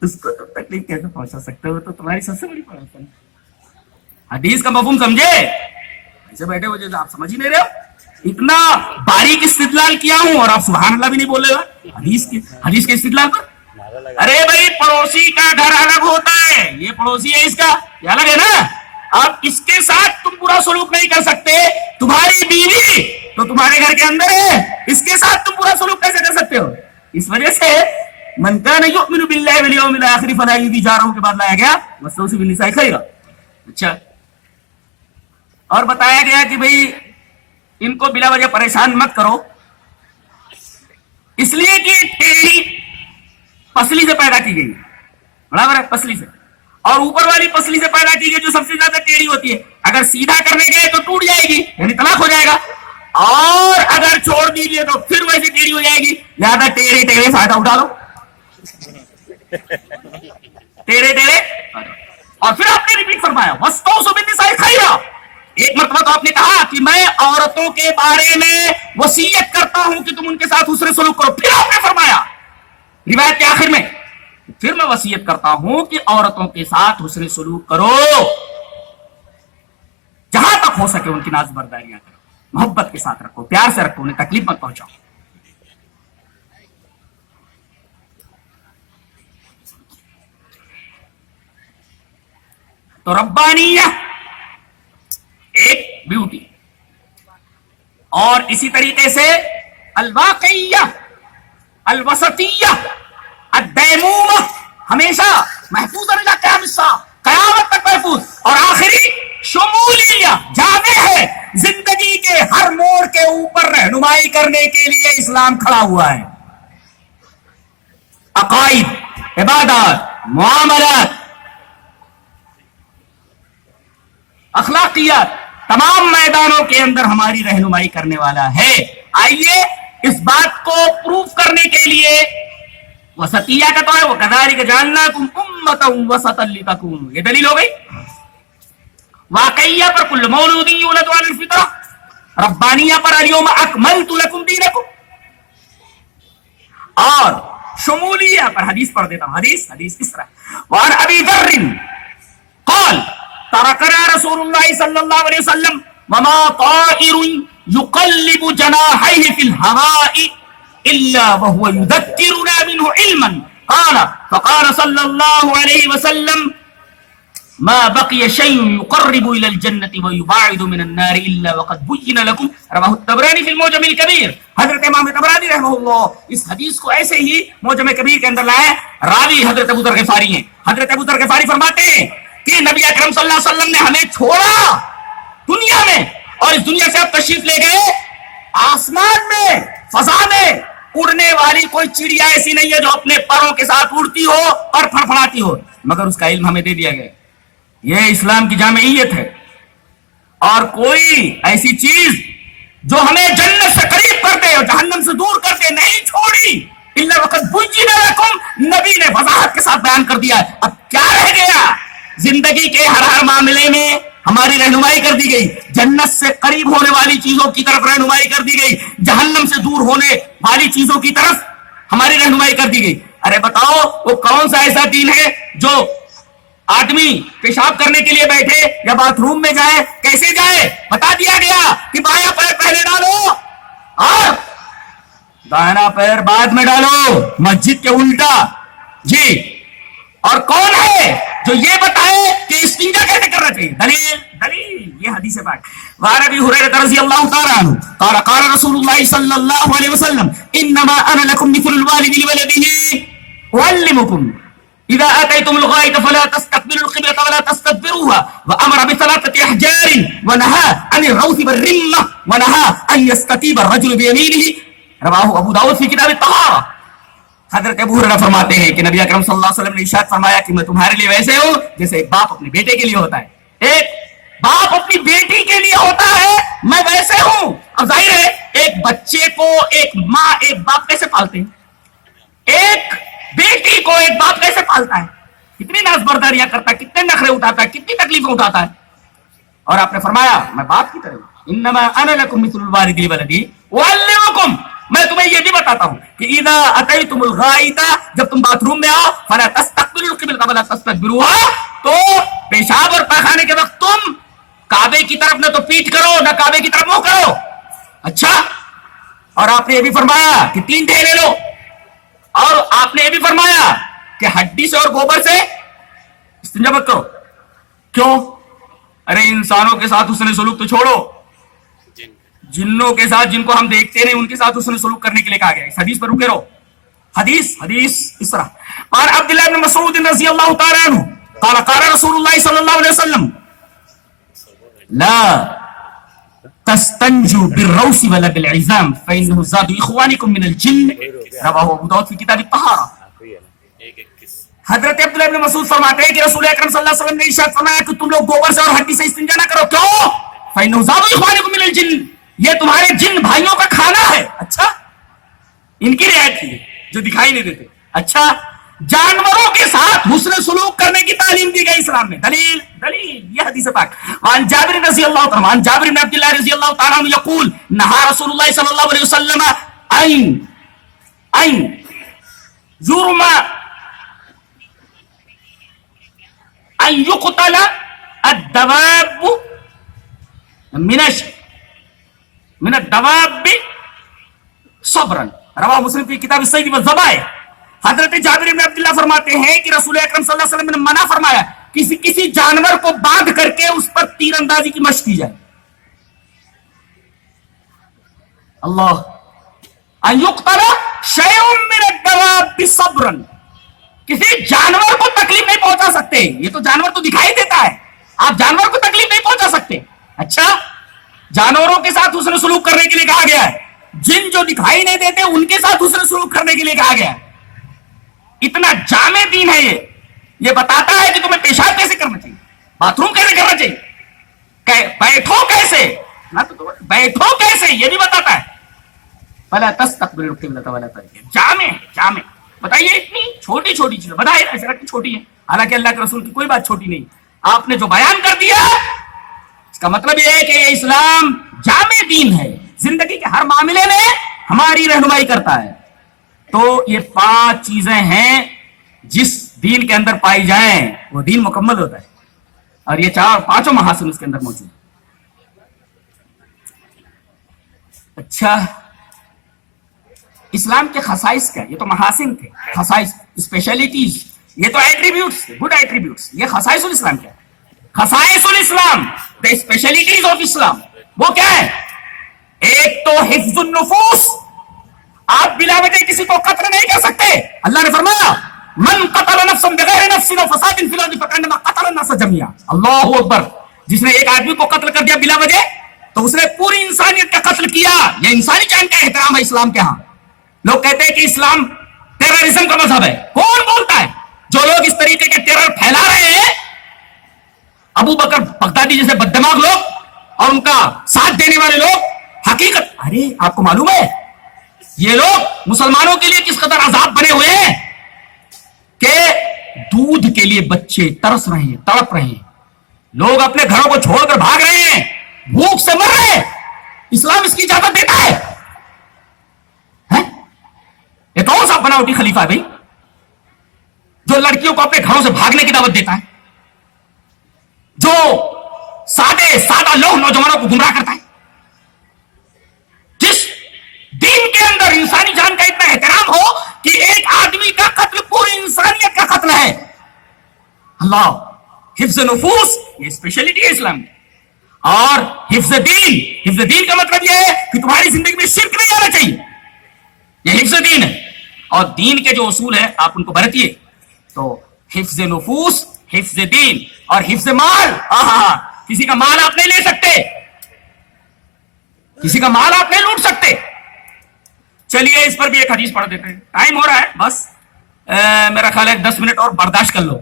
اس کو تو تکلیف کیسے پہنچا سکتے ہو؟ تو تمہاری سب سے بڑی پڑوسی. حدیث کا مفہوم سمجھے؟ ایسے بیٹھے ہو جیسے آپ سمجھ ہی نہیں رہے ہو. اتنا باریک استدلال کیا ہوں اور آپ سبحان اللہ بھی نہیں بولے گا حدیث کے استدلال پر. ارے بھائی پڑوسی کا گھر الگ ہوتا ہے, یہ پڑوسی ہے اس کا, یہ الگ ہے نا. اب اس کے ساتھ تم برا سلوک نہیں کر سکتے, تمہاری بیوی تو تمہارے گھر کے اندر ہے, اس کے ساتھ تم برا سلوک کیسے کر سکتے ہو؟ اس وجہ سے من کان یؤمن باللہ والیوم الاخر فلا یؤذی جارہ کے بعد لایا گیا واستوصوا بالنساء خیرا. اچھا, اور بتایا گیا کہ بھئی ان کو بلا وجہ پریشان مت کرو, اس لیے کہ ٹیڑھی پسلی سے پیدا کی گئی, برابر ہے, پسلی سے, اور اوپر والی پسلی سے پیدا کی گئی جو سب سے زیادہ ٹیڑھی ہوتی ہے. اگر سیدھا کرنے گئے تو ٹوٹ جائے گی, یعنی طلاق ہو جائے گا, اور اگر چھوڑ دیجیے تو پھر ویسے ٹیڑھی ہو جائے گی. لہٰذا ٹیڑھے ٹیڑھے فائدہ اٹھا لو, ٹیڑھے ٹیڑھے. اور پھر آپ نے ریپیٹ فرمایا واستوصوا بالنساء خیرا. ایک مرتبہ تو آپ نے کہا کہ میں عورتوں کے بارے میں وصیت کرتا ہوں کہ تم ان کے ساتھ حسن سلوک کرو. پھر آپ نے فرمایا روایت کے آخر میں پھر میں وصیت کرتا ہوں کہ عورتوں کے ساتھ حسن سلوک کرو, جہاں تک ہو سکے ان کی ناز برداریاں کرو, محبت کے ساتھ رکھو, پیار سے رکھو, انہیں تکلیف مت پہنچاؤ. تو ربانیہ ایک بیوٹی, اور اسی طریقے سے الواقعیہ, الوسطیہ, الدیمومہ, ہمیشہ محفوظ رہنا, قیامت تک محفوظ, اور آخری شمولیہ, جامع ہے, زندگی کے ہر موڑ کے اوپر رہنمائی کرنے کے لیے اسلام کھڑا ہوا ہے. عقائد, عبادات, معاملات, اخلاقیات, تمام میدانوں کے اندر ہماری رہنمائی کرنے والا ہے. آئیے اس بات کو پروف کرنے کے لیے وسطیہ کا تو ہے, وَكَذَلِكَ جَعَلْنَاكُمْ أُمَّةً وَسَطًا لِتَكُونُوا, یہ دلیل ہو گئی. واقعیہ پر كُلُّ مَوْلُودٍ يُولَدُ عَلَى الْفِطْرَةِ, ربانیہ پر الْيَوْمَ أَكْمَلْتُ لَكُمْ دِينَكُمْ, اور شمولیہ پر حدیث پڑھ دیتا ہوں. حدیث کس طرح؟ وعن ابی ذر قال ترکنا رسول اللہ صلی اللہ علیہ وسلم وما طائر يقلب جناحيه في الهواء الا وهو يذكرنا منه علما قال فقال صلى الله عليه وسلم ما بقي شيء يقرب الى الجنة ويباعد من النار الا وقد بين لكم. رواه الطبراني في المعجم الكبير. حضرت امام طبرانی رحمہ اللہ اس حدیث کو ایسے ہی معجم کبیر کے اندر لائے. راوی حضرت ابو ذر غفاری ہیں. حضرت ابو ذر غفاری فرماتے ہیں کہ نبی اکرم صلی اللہ علیہ وسلم نے ہمیں چھوڑا دنیا میں, اور اس دنیا سے آپ تشریف لے گئے, آسمان میں, فضا میں اڑنے والی کوئی چڑیا ایسی نہیں ہے جو اپنے پروں کے ساتھ اڑتی ہو اور پھڑپھڑاتی ہو, مگر اس کا علم ہمیں دے دیا گیا. یہ اسلام کی جامعیت ہے. اور کوئی ایسی چیز جو ہمیں جنت سے قریب کر دے اور جہنم سے دور کر دے نہیں چھوڑی. الا وقد بین لکم, نبی نے وضاحت کے ساتھ بیان کر دیا. اب کیا رہ گیا؟ زندگی کے ہر معاملے میں ہماری رہنمائی کر دی گئی, جنت سے قریب ہونے والی چیزوں کی طرف رہنمائی کر دی گئی, جہنم سے دور ہونے والی چیزوں کی طرف ہماری رہنمائی کر دی گئی. ارے بتاؤ وہ کون سا ایسا دین ہے جو آدمی پیشاب کرنے کے لیے بیٹھے یا باتھ روم میں جائے کیسے جائے؟ بتا دیا گیا کہ بایاں پیر پہلے ڈالو اور دائنا پیر بعد میں ڈالو, مسجد کے الٹا. جی اور کون ہے جو یہ بتائے کہ استنجا کیسے کرنا چاہیے؟ دلیل یہ حدیث پاک. وعن ابی ہریرہ رضی اللہ تعالی عنہ قال قال رسول اللہ صلی اللہ علیہ وسلم انما انا لکم مثل الوالد لولده اعلمکم اذا اتيتم الغائط فلا تستقبلوا القبلة ولا تستدبروها وامر بثلاثة احجار ونهى عن الروث بالرمة ونهى ان يستتيب الرجل بيمينه رواه ابو داود في كتاب الطهارة. حضرت ابو ہریرہ فرماتے ہیں کہ نبی اکرم صلی اللہ علیہ وسلم نے ارشاد فرمایا کہ میں تمہارے لیے ویسے ہوں جیسے ایک باپ اپنے بیٹے کے لیے ہوتا ہے. ایک باپ اپنی بیٹی کے لیے ہوتا ہے، میں ویسے ہوں. اب ظاہر ہے ایک بچے کو ایک ماں ایک باپ کیسے پالتے ہیں، ایک بیٹی کو ایک باپ کیسے پالتا ہے، کتنی ناز برداریاں کرتا ہے، کتنے نخرے اٹھاتا ہے، کتنی تکلیفیں اٹھاتا ہے. اور آپ نے فرمایا میں باپ کی طرح ہوں. انما انا لکم مثل الوالد لولدی اعلمکم، میں تمہیں یہ بھی بتاتا ہوں کہ اذا اتیتم الغائط، جب تم باتھ روم میں آؤ فلا تستقبلوا القبلۃ ولا تستدبروها، تو پیشاب اور پاخانے کے وقت تم کعبے کی طرف نہ تو پیٹ کرو نہ کعبے کی طرف منہ کرو. اچھا، اور آپ نے یہ بھی فرمایا کہ 3 ڈھیلے لو، اور آپ نے یہ بھی فرمایا کہ ہڈی سے اور گوبر سے استنجا مت کرو. کیوں؟ ارے انسانوں کے ساتھ حسن سلوک تو چھوڑو، جنوں کے ساتھ جن کو ہم دیکھتے نہیں ان کے ساتھ حسن سلوک کرنے کے لیے کہا گیا. اس حدیث پر رکے رہو. حدیث اس طرح. اور عبداللہ بن مسعود رضی اللہ تعالی عنہ قال قال رسول اللہ صلی اللہ علیہ وسلم لا تستنجوا بالروث ولا بالعظام فانه زاد اخوانكم من الجن رواه ابو داود في كتاب الطهارة. حضرت عبداللہ بن مسعود فرماتے ہیں کہ رسول اکرم صلی اللہ علیہ وسلم نے ارشاد فرمایا کہ تم لوگ گوبر سے اور ہڈی سے استنجا نہ کرو. کیوں؟ فانه زاد اخوانكم من الجن، یہ تمہارے جن بھائیوں کا کھانا ہے. اچھا، ان کی رعایت کی جو دکھائی نہیں دیتے. اچھا، جانوروں کے ساتھ حسن سلوک کرنے کی تعلیم دی گئی اسلام میں. دلیل یہ حدیث پاک. وعن جابر رضی اللہ تعالی عنہ جابر بن عبد اللہ رضی اللہ تعالی عنہ یقول نہى رسول اللہ صلی اللہ علیہ وسلم ان يرمى ان يقتل الدواب من الدواب صبرا رواہ مسلم فی کتاب الصید والذبائح. حضرت جابر بن عبداللہ فرماتے ہیں کہ رسول اکرم صلی اللہ علیہ وسلم نے منع فرمایا کسی جانور کو باندھ کر کے اس پر تیر اندازی کی مشق کی جائے. اللہ ان یقتل شیء من الدواب صبرا، کسی جانور کو تکلیف نہیں پہنچا سکتے. یہ تو جانور تو دکھائی دیتا ہے، آپ جانور کو تکلیف نہیں پہنچا سکتے. اچھا، جانوروں کے ساتھ حسن سلوک کرنے کے لیے کہا گیا ہے. جن جو دکھائی نہیں دیتے ان کے ساتھ حسن سلوک کرنے کے لیے کہا گیا ہے. اتنا جامع دین ہے یہ بتاتا ہے کہ تمہیں پیشاب کیسے کرنا چاہیے، باتھ روم کیسے کرنا چاہیے، بیٹھو کیسے، بیٹھو کیسے، یہ بھی بتاتا ہے. فلا تستقبلوا القبلة ولا تستدبروها. جامع بتائیے، اتنی چھوٹی چیز بتائیے چھوٹی ہے، حالانکہ اللہ کے رسول کی کوئی بات چھوٹی نہیں. آپ نے جو بیان کر دیا اس کا مطلب یہ ہے کہ اسلام جامع دین ہے، زندگی کے ہر معاملے میں ہماری رہنمائی کرتا ہے. تو یہ 5 چیزیں ہیں جس دین کے اندر پائی جائیں وہ دین مکمل ہوتا ہے، اور یہ 5 محاسن اس کے اندر موجود ہیں. اچھا، اسلام کے خصائص کیا؟ یہ تو محاسن تھے، خصائص، اسپیشلٹیز، یہ تو ایٹریبیوٹس تھے، گڈ ایٹریبیوٹس. یہ خصائص الاسلام کیا ہے؟ خصائص الاسلام، the specialities of اسلام، وہ کیا ہے؟ ایک تو حفظ النفوس، آپ بلا وجہ کسی کو قتل نہیں کر سکتے. اللہ نے فرمایا من قتل نفسا بغیر نفس و فساد فی الارض فکانما قتل الناس جميعا. اللہ اکبر. جس نے ایک آدمی کو قتل کر دیا بلا وجہ تو اس نے پوری انسانیت کا قتل کیا. یہ انسانی جان کا احترام ہے اسلام کے ہاں. لوگ کہتے ہیں کہ اسلام ٹیررزم کا مذہب ہے. کون بولتا ہے؟ جو لوگ اس طریقے کے ٹیرر پھیلا رہے ہیں، ابو بکر بغدادی جیسے بددماغ لوگ اور ان کا ساتھ دینے والے لوگ، حقیقت، ارے آپ کو معلوم ہے یہ لوگ مسلمانوں کے لیے کس قدر عذاب بنے ہوئے ہیں کہ دودھ کے لیے بچے ترس رہے ہیں، تڑپ رہے ہیں. لوگ اپنے گھروں کو چھوڑ کر بھاگ رہے ہیں، بھوک سے مر رہے ہیں. اسلام اس کی اجازت دیتا ہے؟ یہ کون سا بناوٹی خلیفہ ہے بھائی جو لڑکیوں کو اپنے گھروں سے بھاگنے کی دعوت دیتا ہے، جو سادہ لوگ نوجوانوں کو گمراہ کرتا ہے؟ جس دین کے اندر انسانی جان کا اتنا احترام ہو کہ ایک آدمی کا قتل پوری انسانیت کا قتل ہے، اللہ حفظ نفوس یہ اسپیشلٹی ہے اسلام کی. اور حفظ دین کا مطلب یہ ہے کہ تمہاری زندگی میں شرک نہیں آنا چاہیے. یہ حفظ دین ہے. اور دین کے جو اصول ہیں آپ ان کو برتیے. تو حفظ نفوس، حفظ دین اور حفظ مال. کسی کا مال آپ نہیں لے سکتے، کسی کا مال آپ نہیں لوٹ سکتے. چلیے اس پر بھی ایک حدیث پڑھ دیتے ہیں. ٹائم ہو رہا ہے بس میرا خیال ہے 10 منٹ اور برداشت کر لو.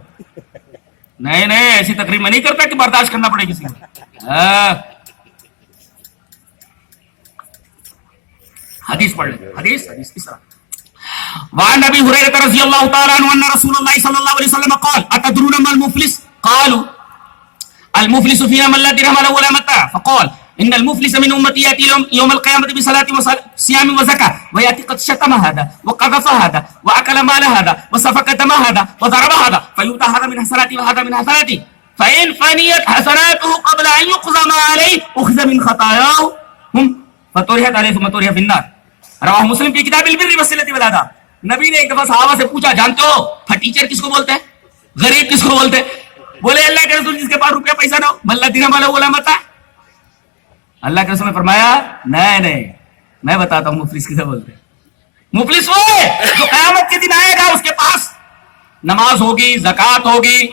نہیں ایسی تقریر میں نہیں کرتا کہ برداشت کرنا پڑے کسی کو. حدیث پڑھ لیں. حدیث اس طرح وعن ابي هريره رضي الله تعالى عنه ان رسول الله صلى الله عليه وسلم قال اتدرون ما المفلس قالوا المفلس فينا من لا درهم له ولا متاع فقال ان المفلس من امتي ياتي يوم القيامه بصلاه وصيام وزكاه وياتي قد شتم هذا وقذف هذا واكل مال هذا وسفك دم هذا وضرب هذا فيؤتى هذا من حسناته وهذا من حسناته فان فنيت حسناته قبل ان يقضى ما عليه اخذ من خطاياهم فطرحت عليه ثم طرح في النار. رواه مسلم کی کتاب البر والصلة والآداب. نبی نے ایک دفعہ صحابہ سے پوچھا جانتے ہو ٹیچر کس کو بولتے ہیں، غریب کس کو بولتے ہیں؟ بولے اللہ کے رسول جس کے پاس روپیہ پیسہ نہ ہو، ملا دینا والا ولا متا. اللہ کے رسول نے فرمایا نہیں میں بتاتا ہوں مفلس کسے بولتے ہیں. مفلس وہ ہے جو قیامت کے دن آئے گا اس کے پاس نماز ہوگی، زکوٰۃ ہوگی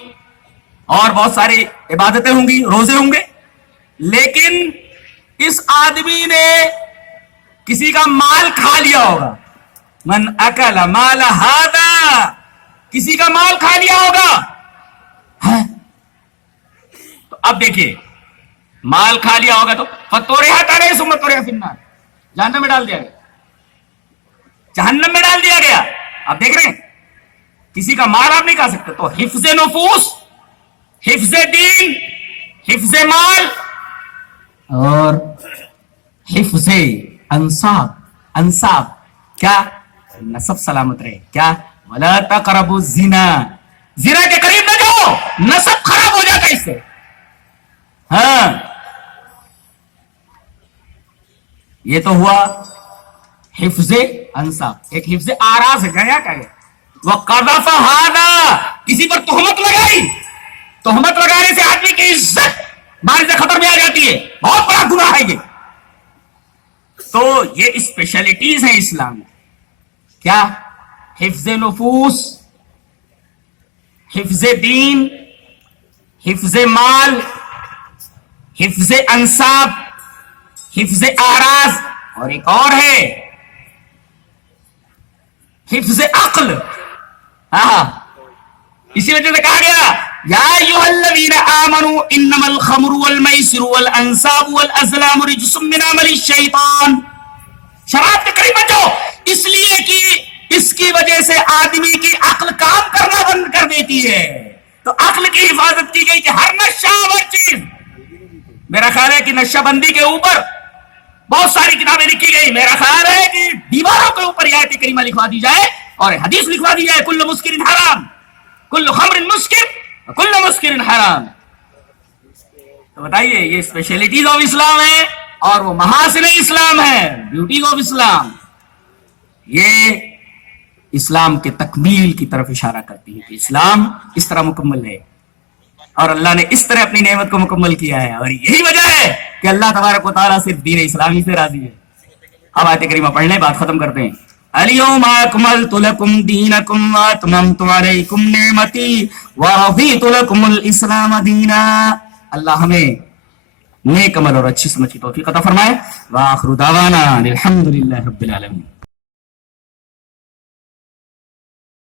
اور بہت ساری عبادتیں ہوں گی، روزے ہوں گے، لیکن اس آدمی نے کسی کا مال کھا لیا ہوگا. من اکل مال ہذا، کسی کا مال کھا لیا ہوگا. تو اب دیکھیے مال کھا لیا ہوگا تو فطرحت علیہ ثم طرح فی النار، جہنم میں ڈال دیا گیا، جہنم میں ڈال دیا گیا. آپ دیکھ رہے ہیں کسی کا مال آپ نہیں کھا سکتے. تو حفظ نفوس، حفظ دین، حفظ مال اور حفظ انصاب کیا نسب سلامت رہے. کیا ولا تقربوا الزنا، زنا کے قریب نہ جاؤ، نسب خراب ہو جاتا ہے اس سے. ہاں یہ تو ہوا حفظ انصاب. ایک حفظ آراز ہے گیا کیا گیا. وقذف هذا، کسی پر تہمت لگائی. تہمت لگانے سے آدمی کی عزت مال سے خطر میں آ جاتی ہے، بہت بڑا گناہ ہے یہ. تو یہ اسپیشلٹیز ہیں اسلام میں. کیا؟ حفظ نفوس، حفظ دین، حفظ مال، حفظ انصاب، حفظ اعراض، اور ایک اور ہے حفظ عقل. اسی وجہ سے کہا گیا یا ایھا الذین آمنوا انما الخمر والمیسر والانصاب والازلام رجس من عمل الشیطان. شراب کے قریب مت جاؤ، اس لیے کہ اس کی وجہ سے آدمی کی عقل کام کرنا بند کر دیتی ہے. تو عقل کی حفاظت کی گئی کہ ہر نشہ، ہر چیز. میرا خیال ہے کہ نشہ بندی کے اوپر بہت ساری کتابیں لکھی گئی. میرا خیال ہے کہ دیواروں کے اوپر یہ آیت کریمہ لکھوا دی جائے اور حدیث لکھوا دی جائے کل مسکر حرام، کل خمر مسکر، کل مسکر حرام. تو بتائیے یہ اسپیشلٹیز آف اسلام ہے اور وہ محاسن اسلام ہے، بیوٹیز آف اسلام. یہ اسلام کے تکمیل کی طرف اشارہ کرتی ہے کہ اسلام اس طرح مکمل ہے اور اللہ نے اس طرح اپنی نعمت کو مکمل کیا ہے. اور یہی وجہ ہے کہ اللہ تبارک و تعالیٰ صرف دین اسلامی سے راضی ہے. اب آیت کریمہ پڑھ لیں، بات ختم کرتے ہیں. اليوم اکملت لکم دینکم واتممت علیکم نعمتی ورضیت لکم الاسلام دینا. اللہ ہمیں نیک عمل اور اچھی سمجھ کی توفیق عطا فرمائے. وآخر دعوانا الحمدللہ رب العالمین.